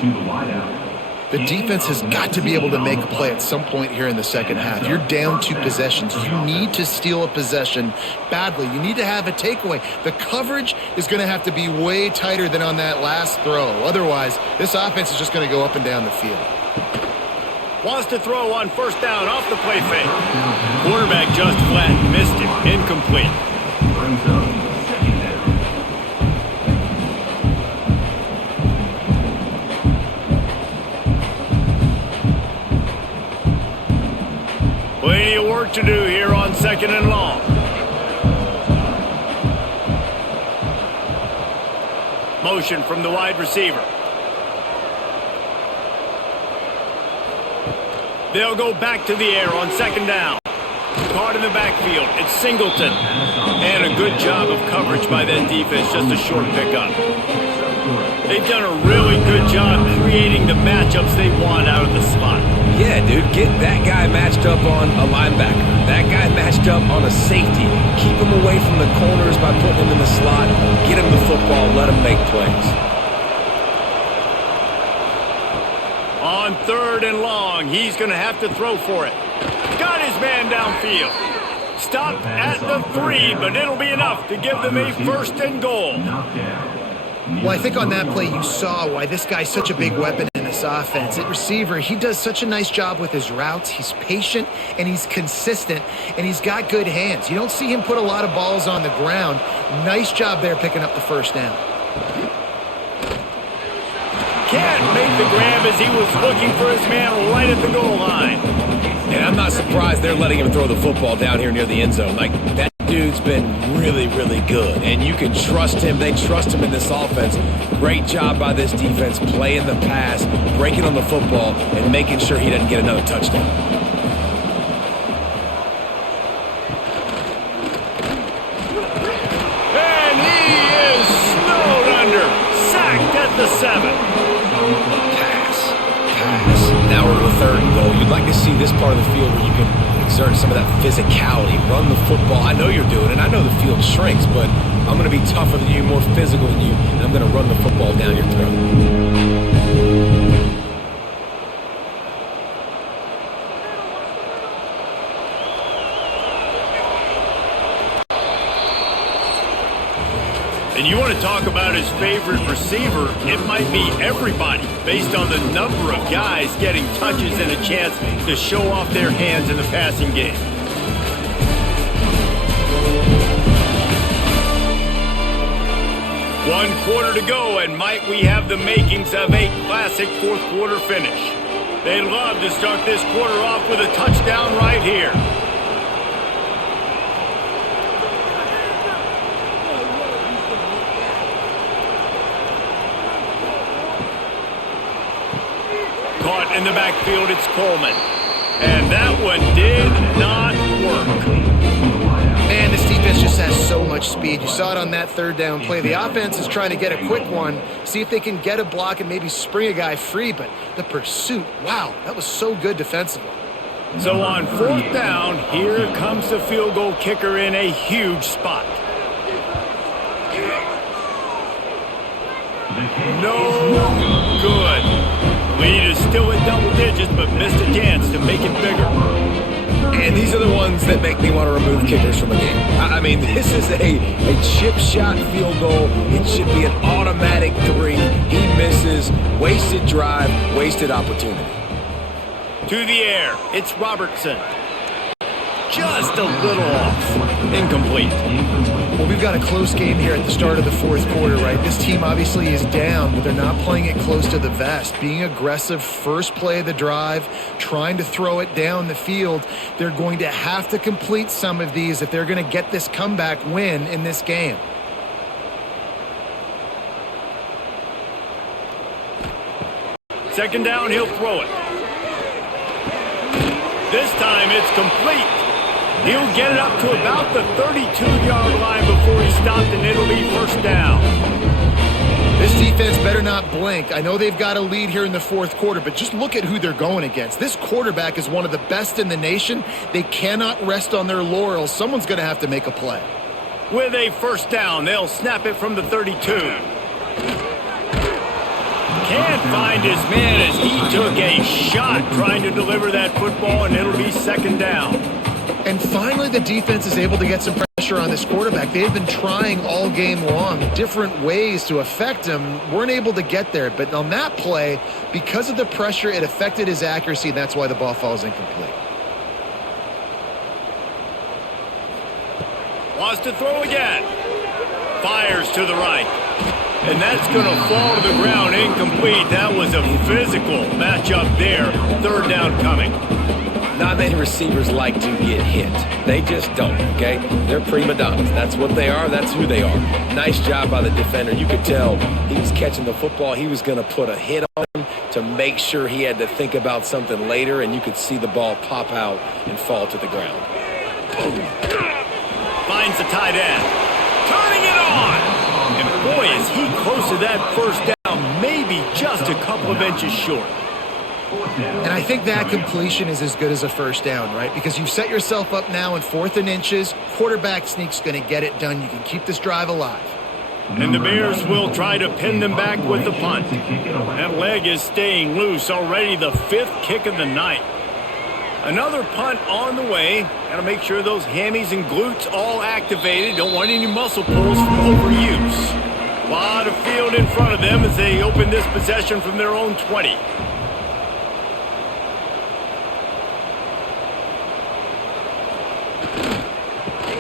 The defense has got to be able to make a play at some point here in the second half. You're down 2 possessions. You need to steal a possession badly. You need to have a takeaway. The coverage is going to have to be way tighter than on that last throw. Otherwise, this offense is just going to go up and down the field. Wants to throw on first down off the play fake. Quarterback just flat missed it. Incomplete. Brings up second down. Plenty of work to do here on 2nd and long. Motion from the wide receiver. They'll go back to the air on 2nd down. Caught in the backfield. It's Singleton. And a good job of coverage by that defense. Just a short pickup. They've done a really good job creating the matchups they want out of the slot. Yeah, dude, get that guy matched up on a linebacker. That guy matched up on a safety. Keep him away from the corners by putting him in the slot. Get him the football. Let him make plays. On 3rd and long, he's going to have to throw for it. Got his man downfield. Stopped at the 3, but it'll be enough to give them a 1st and goal. Knockdown. Well, I think on that play you saw why this guy's such a big weapon in this offense. At receiver, he does such a nice job with his routes. He's patient, and he's consistent, and he's got good hands. You don't see him put a lot of balls on the ground. Nice job there picking up the first down. Can't make the grab as he was looking for his man right at the goal line. And I'm not surprised they're letting him throw the football down here near the end zone. Like, that dude's been really, really good. And you can trust him. They trust him in this offense. Great job by this defense playing the pass, breaking on the football, and making sure he doesn't get another touchdown. And he is snowed under. Sacked at the 7. Pass. Now we're to the 3rd and goal. You'd like to see this part of the field where you can exert some of that physicality, run the football. I know you're doing it. I know the field shrinks, but I'm going to be tougher than you, more physical than you, and I'm going to run the football down your throat. And you want to talk about his favorite receiver, it might be everybody, based on the number of guys getting touches and a chance to show off their hands in the passing game. One quarter to go, and might we have the makings of a classic 4th quarter finish. They'd love to start this quarter off with a touchdown right here. Caught in the backfield, it's Coleman. And that one did not work. Man, this defense just has so much speed. You saw it on that 3rd down play. The offense is trying to get a quick one, see if they can get a block and maybe spring a guy free, but the pursuit, wow, that was so good defensively. So on 4th down, here comes the field goal kicker in a huge spot. No good. Lead is still in double digits, but missed a chance to make it bigger. And these are the ones that make me want to remove kickers from a game. I mean, this is a chip shot field goal. It should be an automatic 3. He misses. Wasted drive, wasted opportunity. To the air, it's Robertson. Just a little off. Incomplete. Well, we've got a close game here at the start of the 4th quarter, right? This team obviously is down, but they're not playing it close to the vest. Being aggressive, first play of the drive, trying to throw it down the field. They're going to have to complete some of these if they're going to get this comeback win in this game. Second down, he'll throw it. This time it's complete. He'll get it up to about the 32-yard line before he stopped, and it'll be 1st down. This defense better not blink. I know they've got a lead here in the 4th quarter, but just look at who they're going against. This quarterback is one of the best in the nation. They cannot rest on their laurels. Someone's going to have to make a play. With a 1st down, they'll snap it from the 32. Can't find his man as he took a shot trying to deliver that football, and it'll be second down. And finally, the defense is able to get some pressure on this quarterback. They had been trying all game long different ways to affect him. Weren't able to get there. But on that play, because of the pressure, it affected his accuracy, and that's why the ball falls incomplete. Wants to throw again. Fires to the right. And that's going to fall to the ground incomplete. That was a physical matchup there. Third down coming. Not many receivers like to get hit. They just don't, okay? They're prima donnas. That's what they are. That's who they are. Nice job by the defender. You could tell he was catching the football. He was going to put a hit on him to make sure he had to think about something later, and you could see the ball pop out and fall to the ground. Finds the tight end. Turning it on. And boy, is he close to that first down, maybe just a couple of inches short. And I think that completion is as good as a first down, right? Because you've set yourself up now in 4th and inches. Quarterback sneak's going to get it done. You can keep this drive alive. And the Bears will try to pin them back with the punt. That leg is staying loose. Already the 5th kick of the night. Another punt on the way. Got to make sure those hammies and glutes all activated. Don't want any muscle pulls from overuse. A lot of field in front of them as they open this possession from their own 20.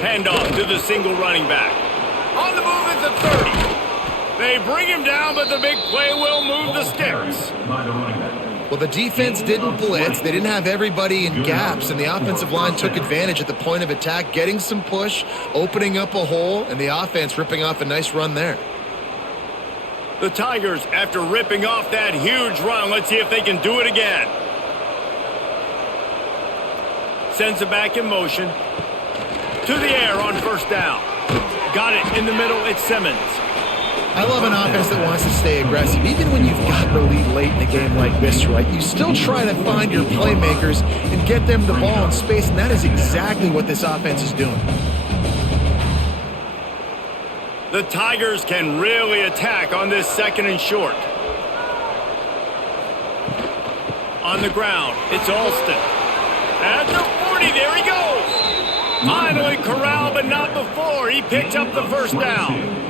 Handoff to the single running back. On the move at the 30. They bring him down, but the big play will move the sticks. Well, the defense didn't blitz. They didn't have everybody in gaps, and the offensive line took advantage at the point of attack, getting some push, opening up a hole, and the offense ripping off a nice run there. The Tigers, after ripping off that huge run, let's see if they can do it again. Sends it back in motion. To the air on first down. Got it in the middle. It's Simmons. I love an offense that wants to stay aggressive. Even when you've got the lead late in a game like this, right, you still try to find your playmakers and get them the ball in space, and that is exactly what this offense is doing. The Tigers can really attack on this 2nd and short. On the ground, it's Alston. At the 40, there he goes. Finally corralled, but not before. He picked up the first down.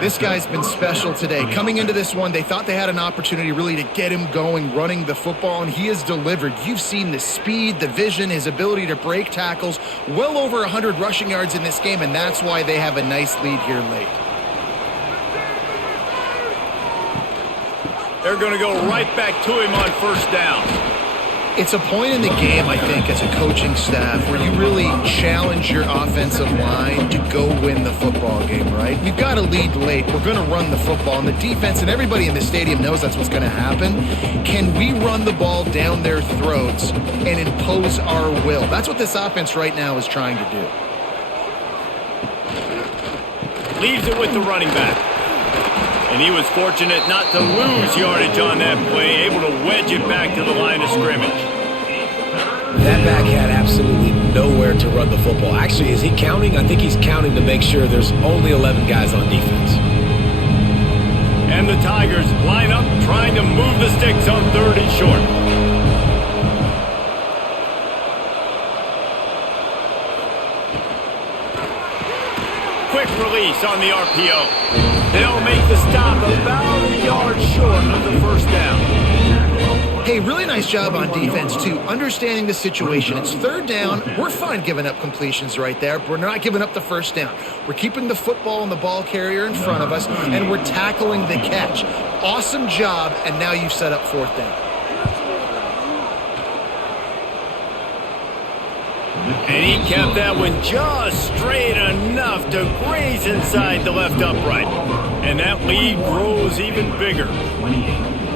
This guy's been special today. Coming into this one, they thought they had an opportunity really to get him going, running the football, and he has delivered. You've seen the speed, the vision, his ability to break tackles, well over 100 rushing yards in this game, and that's why they have a nice lead here late. They're going to go right back to him on first down. It's a point in the game, I think, as a coaching staff where you really challenge your offensive line to go win the football game, right? We've got to lead late. We're going to run the football, and the defense and everybody in the stadium knows that's what's going to happen. Can we run the ball down their throats and impose our will? That's what this offense right now is trying to do. Leaves it with the running back. And he was fortunate not to lose yardage on that play, able to wedge it back to the line of scrimmage. That back had absolutely nowhere to run the football. Actually, is he counting? I think he's counting to make sure there's only 11 guys on defense. And the Tigers line up trying to move the sticks on 3rd and short. Quick release on the RPO. They'll make the stop about a yard short of the first down. Hey, really nice job on defense, too, understanding the situation. It's 3rd down. We're fine giving up completions right there. We're not giving up the first down. We're keeping the football and the ball carrier in front of us, and we're tackling the catch. Awesome job, and now you've set up 4th down. And he kept that one just straight enough to graze inside the left upright. And that lead grows even bigger.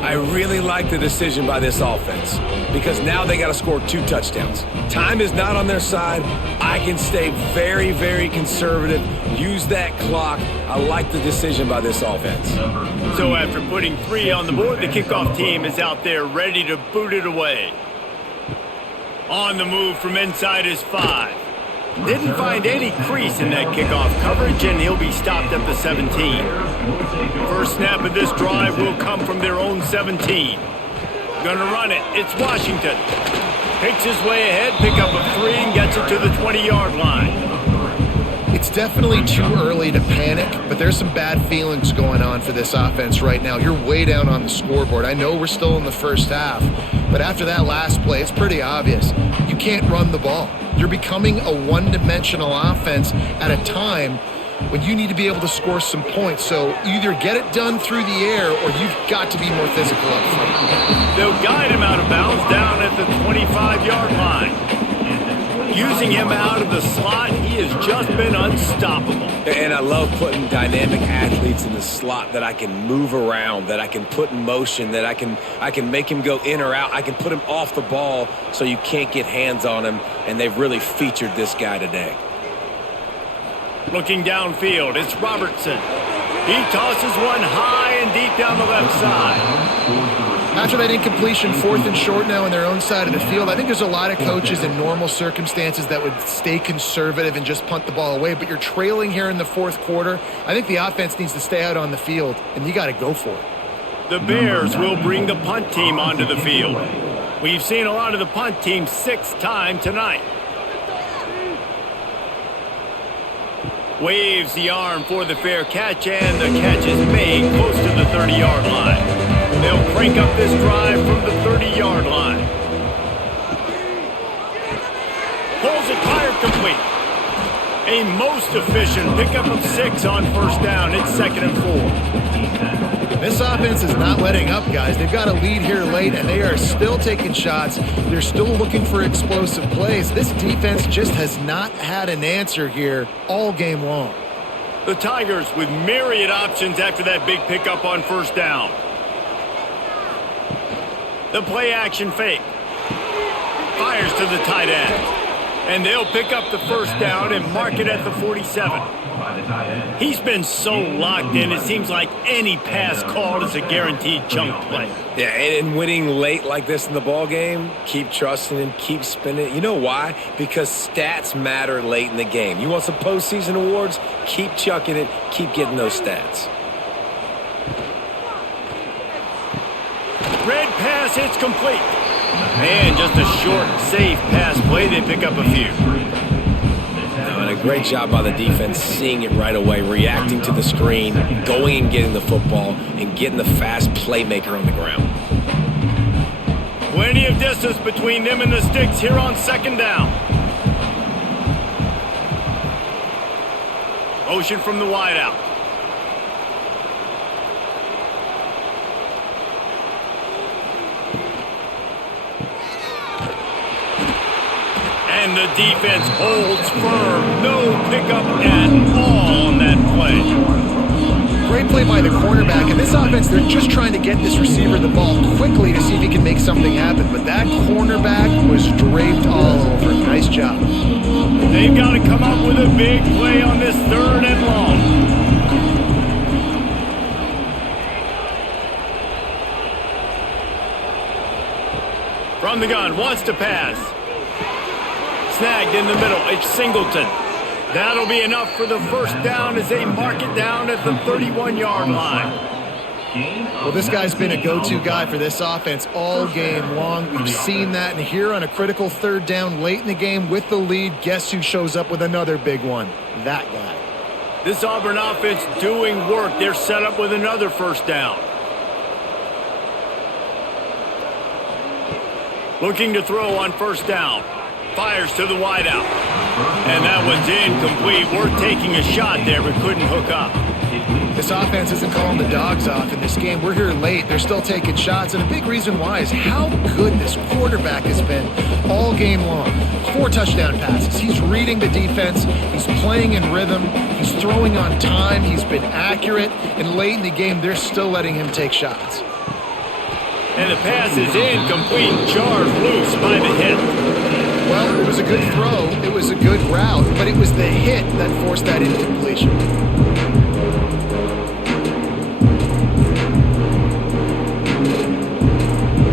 I really like the decision by this offense because now they got to score 2 touchdowns. Time is not on their side. I can stay very, very conservative, use that clock. I like the decision by this offense. So after putting 3 on the board, the kickoff team is out there ready to boot it away. On the move from inside is 5. Didn't find any crease in that kickoff coverage, and he'll be stopped at the 17. First snap of this drive will come from their own 17. Gonna run it. It's Washington. Takes his way ahead, pick up a 3, and gets it to the 20-yard line. It's definitely too early to panic, but there's some bad feelings going on for this offense right now. You're way down on the scoreboard. I know we're still in the first half, but after that last play, it's pretty obvious. You can't run the ball. You're becoming a one-dimensional offense at a time when you need to be able to score some points. So either get it done through the air or you've got to be more physical up front. They'll guide him out of bounds down at the 25-yard line. Using him out of the slot, he has just been unstoppable. And I love putting dynamic athletes in the slot that I can move around, that I can put in motion, that I can make him go in or out. I can put him off the ball so you can't get hands on him, and they've really featured this guy today. Looking downfield, it's Robertson. He tosses one high and deep down the left side. After that incompletion, 4th and short now on their own side of the field, I think there's a lot of coaches in normal circumstances that would stay conservative and just punt the ball away, but you're trailing here in the 4th quarter. I think the offense needs to stay out on the field, and you got to go for it. The Bears will bring the punt team onto the field. We've seen a lot of the punt team 6 times tonight. Waves the arm for the fair catch, and the catch is made close to the 30-yard line. They'll crank up this drive from the 30-yard line. Pulls it higher, complete. A most efficient pickup of 6 on first down. It's 2nd and 4. This offense is not letting up, guys. They've got a lead here late, and they are still taking shots. They're still looking for explosive plays. This defense just has not had an answer here all game long. The Tigers with myriad options after that big pickup on first down. The play action fake. Fires to the tight end. And they'll pick up the first down and mark it at the 47. He's been so locked in, it seems like any pass called is a guaranteed chunk play. Yeah, and winning late like this in the ball game, keep trusting him, keep spinning. You know why? Because stats matter late in the game. You want some postseason awards? Keep chucking it, keep getting those stats. Red pass, it's complete. And just a short, safe pass play. They pick up a few. And a great job by the defense seeing it right away, reacting to the screen, going and getting the football, and getting the fast playmaker on the ground. Plenty of distance between them and the sticks here on 2nd down. Motion from the wideout. And the defense holds firm. No pickup at all on that play. Great play by the cornerback. And this offense, they're just trying to get this receiver the ball quickly to see if he can make something happen. But that cornerback was draped all over. Nice job. They've got to come up with a big play on this 3rd and long. From the gun, wants to pass. Snagged in the middle, it's Singleton. That'll be enough for the first down as they mark it down at the 31-yard line. Well, this guy's been a go-to guy for this offense all game long. We've seen that, and here on a critical 3rd down late in the game with the lead, guess who shows up with another big one? That guy. This Auburn offense doing work. They're set up with another first down. Looking to throw on first down. Fires to the wideout. And that one's incomplete. We're taking a shot there, but couldn't hook up. This offense isn't calling the dogs off in this game. We're here late. They're still taking shots. And a big reason why is how good this quarterback has been all game long. 4 touchdown passes. He's reading the defense. He's playing in rhythm. He's throwing on time. He's been accurate. And late in the game, they're still letting him take shots. And the pass is incomplete. Jarred loose by the hit. Well, it was a good throw, it was a good route, but it was the hit that forced that incompletion.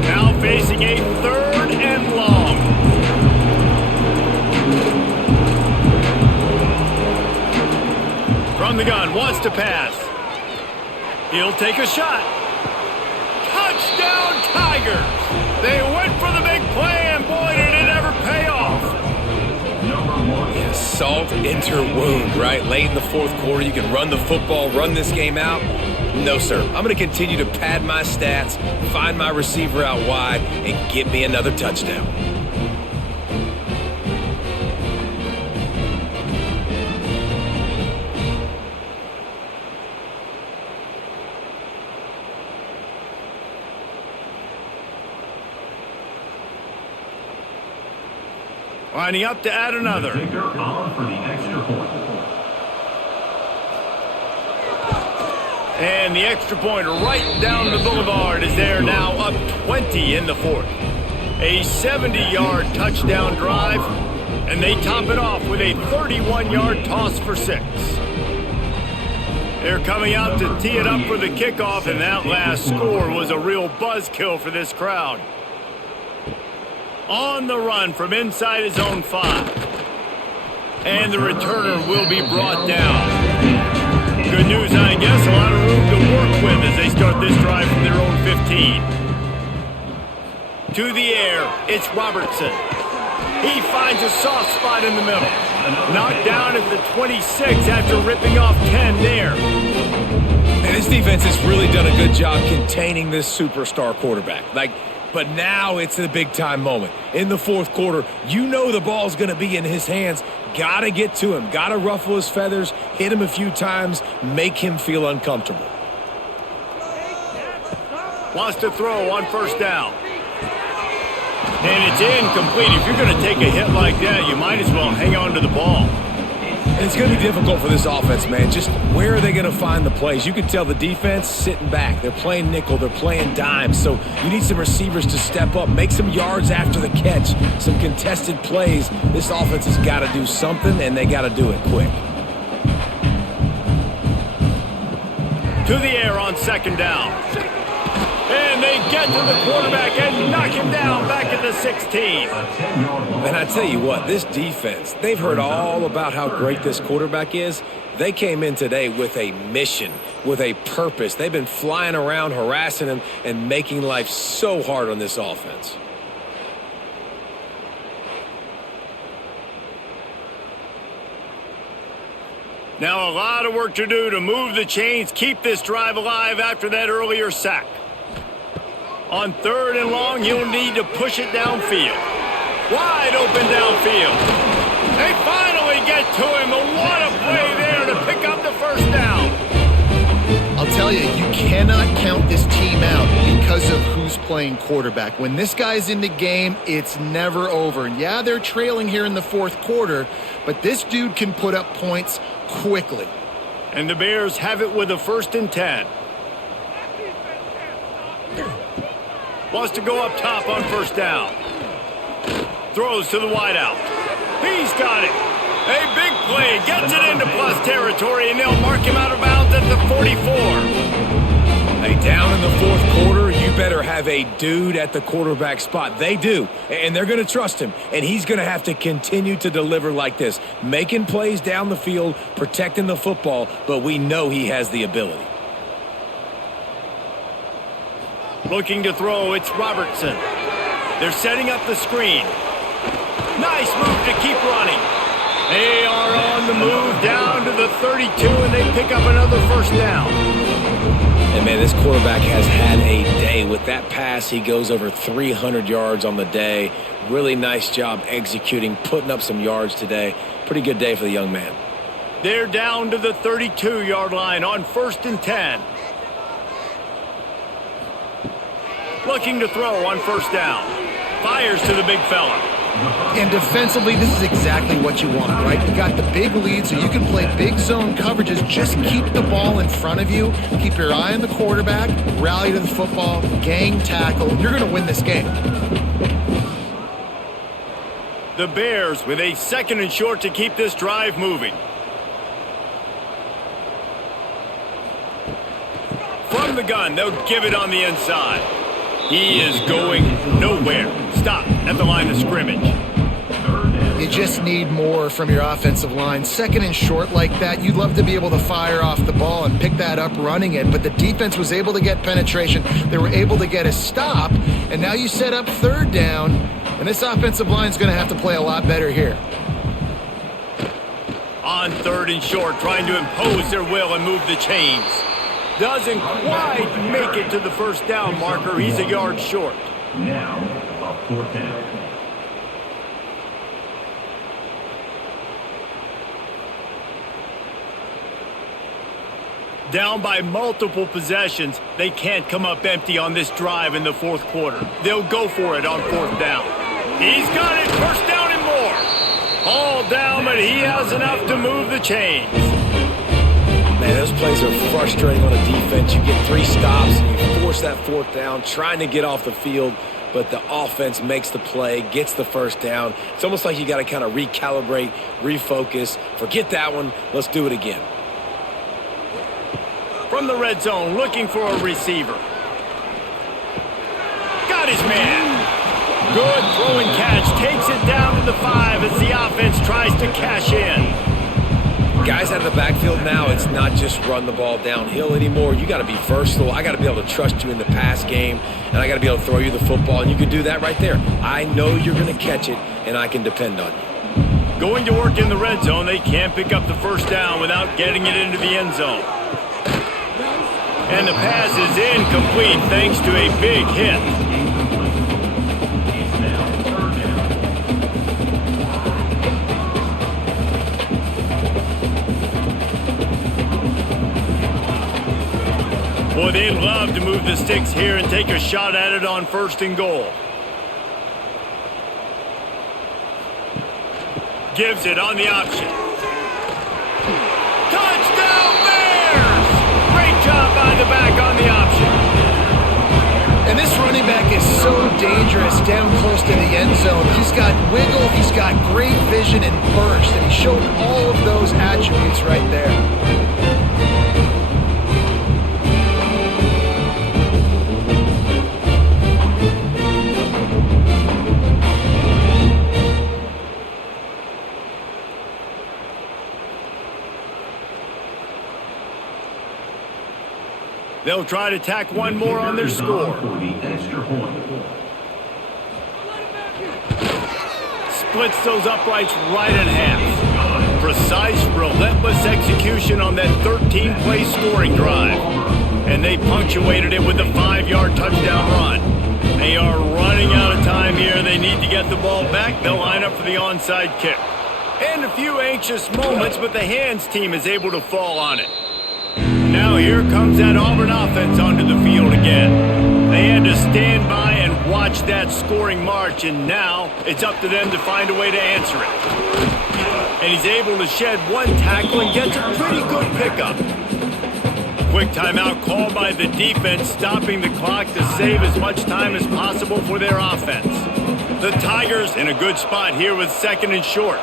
Now facing a 3rd and long. From the gun, wants to pass. He'll take a shot. Touchdown, Tigers! They went for the big play, and boy, did it ever pay off. Yeah, salt enter wound, right? Late in the fourth quarter, you can run the football, run this game out. No, sir. I'm going to continue to pad my stats, find my receiver out wide, and get me another touchdown. Lining up to add another. Kicker on for the extra point. And the extra point right down the boulevard is there now, up 20 in the fourth. A 70-yard touchdown drive, and they top it off with a 31-yard toss for 6. They're coming out to tee it up for the kickoff, and that last score was a real buzzkill for this crowd. On the run from inside his own 5. And the returner will be brought down. Good news, I guess, a lot of room to work with as they start this drive from their own 15. To the air, it's Robertson. He finds a soft spot in the middle. Knocked down at the 26 after ripping off 10 there. And this defense has really done a good job containing this superstar quarterback. But now it's a big-time moment. In the fourth quarter, you know the ball's going to be in his hands. Got to get to him. Got to ruffle his feathers, hit him a few times, make him feel uncomfortable. Wants to throw on first down. And it's incomplete. If you're going to take a hit like that, you might as well hang on to the ball. And it's going to be difficult for this offense, man. Just where are they going to find the plays? You can tell the defense sitting back. They're playing nickel. They're playing dime. So you need some receivers to step up, make some yards after the catch, some contested plays. This offense has got to do something, and they got to do it quick. To the air on second down. And they get to the quarterback and knock him down back at the 16. And I tell you what, this defense, they've heard all about how great this quarterback is. They came in today with a mission, with a purpose. They've been flying around, harassing him, and making life so hard on this offense. Now a lot of work to do to move the chains, keep this drive alive after that earlier sack. On third and long, he'll need to push it downfield. Wide open downfield. They finally get to him, but what a play there to pick up the first down. I'll tell you, you cannot count this team out because of who's playing quarterback. When this guy's in the game, it's never over. And yeah, they're trailing here in the fourth quarter, but this dude can put up points quickly. And the Bears have it with a 1st and 10. Wants to go up top on first down. Throws to the wideout. He's got it. A big play. Gets it into plus territory, and they'll mark him out of bounds at the 44. Hey, down in the fourth quarter, you better have a dude at the quarterback spot. They do, and they're going to trust him, and he's going to have to continue to deliver like this, making plays down the field, protecting the football, but we know he has the ability. Looking to throw, it's Robertson. They're setting up the screen. Nice move to keep running. They are on the move down to the 32, and they pick up another first down. And, man, this quarterback has had a day. With that pass, he goes over 300 yards on the day. Really nice job executing, putting up some yards today. Pretty good day for the young man. They're down to the 32-yard line on 1st and 10. Looking to throw on first down. Fires to the big fella. And defensively, this is exactly what you want, right? You got the big lead, so you can play big zone coverages. Just keep the ball in front of you. Keep your eye on the quarterback. Rally to the football. Gang tackle. You're going to win this game. The Bears with a 2nd and short to keep this drive moving. From the gun, they'll give it on the inside. He is going nowhere. Stop at the line of scrimmage. You just need more from your offensive line. Second and short like that, you'd love to be able to fire off the ball and pick that up running it, but the defense was able to get penetration. They were able to get a stop, and now you set up third down, and this offensive line is going to have to play a lot better here. On third and short, trying to impose their will and move the chains. Doesn't quite make it to the first down marker. He's a yard short. Now, a fourth down. Down by multiple possessions, they can't come up empty on this drive in the fourth quarter. They'll go for it on fourth down. He's got it, first down and more. All down, but he has enough to move the chains. Man, those plays are frustrating on a defense. You get 3 stops, and you force that fourth down, trying to get off the field, but the offense makes the play, gets the first down. It's almost like you got to kind of recalibrate, refocus. Forget that one. Let's do it again. From the red zone, looking for a receiver. Got his man. Good throw and catch. Takes it down to the 5 as the offense tries to cash in. Guys out of the backfield now, it's not just run the ball downhill anymore. You got to be versatile. I got to be able to trust you in the pass game, and I got to be able to throw you the football, and you can do that right there. I know you're going to catch it, and I can depend on you. Going to work in the red zone, they can't pick up the first down without getting it into the end zone. And the pass is incomplete thanks to a big hit. It's now third down. Boy, they'd love to move the sticks here and take a shot at it on first and goal. Gives it on the option. Touchdown Bears! Great job by the back on the option. And this running back is so dangerous down close to the end zone. He's got wiggle, he's got great vision and burst, and he showed all of those attributes right there. They'll try to tack one more on their score. For the extra point. Splits those uprights right in half. Precise, relentless execution on that 13-play scoring drive. And they punctuated it with a 5-yard touchdown run. They are running out of time here. They need to get the ball back. They'll line up for the onside kick. And a few anxious moments, but the hands team is able to fall on it. Now here comes that Auburn offense onto the field again. They had to stand by and watch that scoring march, and now it's up to them to find a way to answer it. And he's able to shed one tackle and gets a pretty good pickup. Quick timeout called by the defense, stopping the clock to save as much time as possible for their offense. The Tigers in a good spot here with second and short.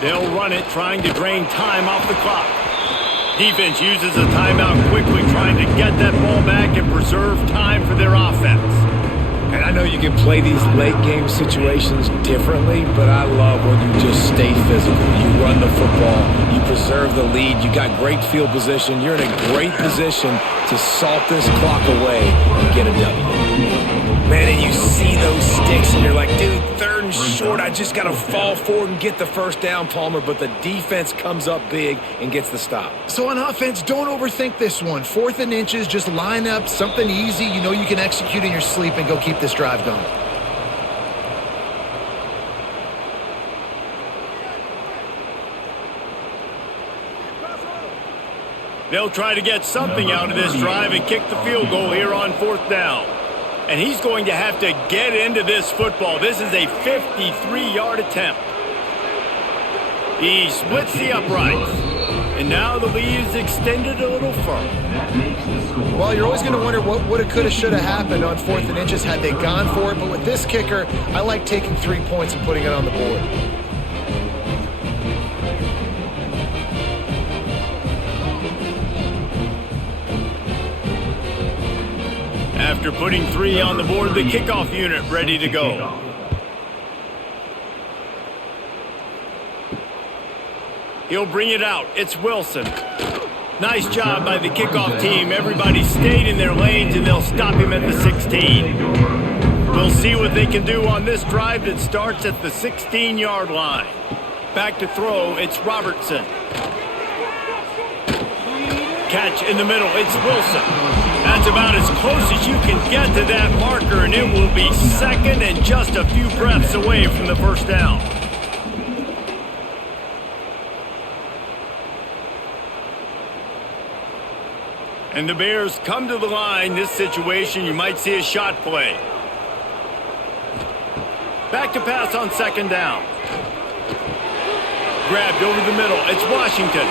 They'll run it, trying to drain time off the clock. Defense uses a timeout quickly, trying to get that ball back and preserve time for their offense. And I know you can play these late game situations differently, but I love when you just stay physical. You run the football, you preserve the lead, you got great field position. You're in a great position to salt this clock away and get a W. Man, and you see those sticks and you're like, dude, third and short, I just got to fall forward and get the first down, Palmer, but the defense comes up big and gets the stop. So on offense, don't overthink this one. 4th and inches, just line up something easy you know you can execute in your sleep and go keep this drive going. They'll try to get something out of this drive and kick the field goal here on 4th down. And he's going to have to get into this football. This is a 53-yard attempt. He splits the uprights. And now the lead is extended a little further. Well, you're always going to wonder what woulda, coulda, shoulda happened on 4th and inches had they gone for it. But with this kicker, I like taking 3 points and putting it on the board. After putting 3 on the board, the kickoff unit ready to go. He'll bring it out. It's Wilson. Nice job by the kickoff team. Everybody stayed in their lanes, and they'll stop him at the 16. We'll see what they can do on this drive that starts at the 16-yard line. Back to throw, it's Robertson. Catch in the middle, it's Wilson. That's about as close as you can get to that marker, and it will be second and just a few breaths away from the first down. And the Bears come to the line. This situation, you might see a shot play. Back to pass on second down. Grabbed over the middle. It's Washington.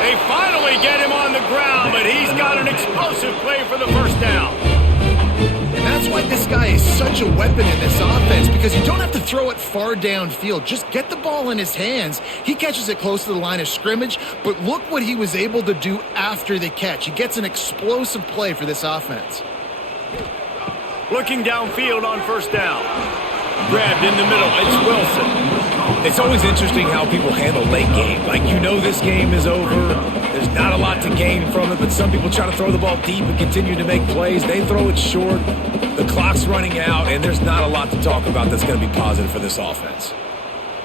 They finally get him on the ground, but he's got an explosive play for the first down. And that's why this guy is such a weapon in this offense, because you don't have to throw it far downfield. Just get the ball in his hands. He catches it close to the line of scrimmage, but look what he was able to do after the catch. He gets an explosive play for this offense. Looking downfield on first down. Grabbed in the middle. It's Wilson. It's always interesting how people handle late game. Like, you know this game is over. There's not a lot to gain from it, but some people try to throw the ball deep and continue to make plays. They throw it short. The clock's running out, and there's not a lot to talk about that's going to be positive for this offense.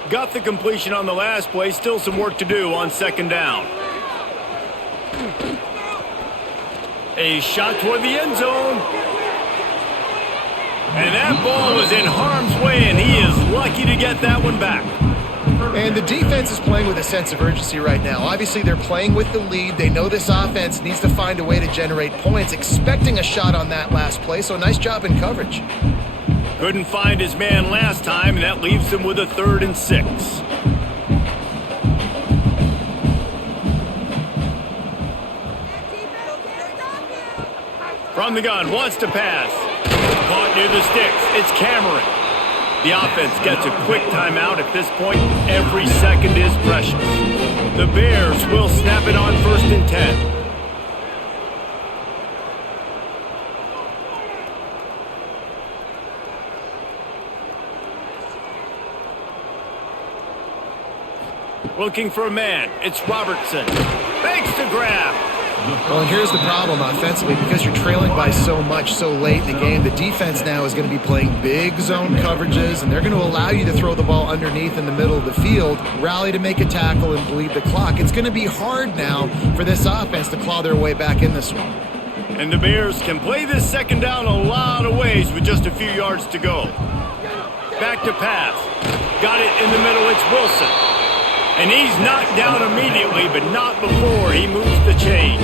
Got the completion on the last play. Still some work to do on second down. A shot toward the end zone. And that ball was in harm's way, and he is lucky to get that one back. And the defense is playing with a sense of urgency right now. Obviously, they're playing with the lead. They know this offense needs to find a way to generate points, expecting a shot on that last play, so nice job in coverage. Couldn't find his man last time, and that leaves them with a 3rd and 6. From the gun, wants to pass. Caught near the sticks. It's Cameron. The offense gets a quick timeout at this point. Every second is precious. The Bears will snap it on 1st and 10. Looking for a man. It's Robertson. Makes the grab. Well, and here's the problem offensively. Because you're trailing by so much so late in the game, the defense now is going to be playing big zone coverages, and they're going to allow you to throw the ball underneath in the middle of the field, rally to make a tackle, and bleed the clock. It's going to be hard now for this offense to claw their way back in this one. And the Bears can play this second down a lot of ways with just a few yards to go. Back to pass. Got it in the middle. It's Wilson. And he's knocked down immediately, but not before he moves the chains.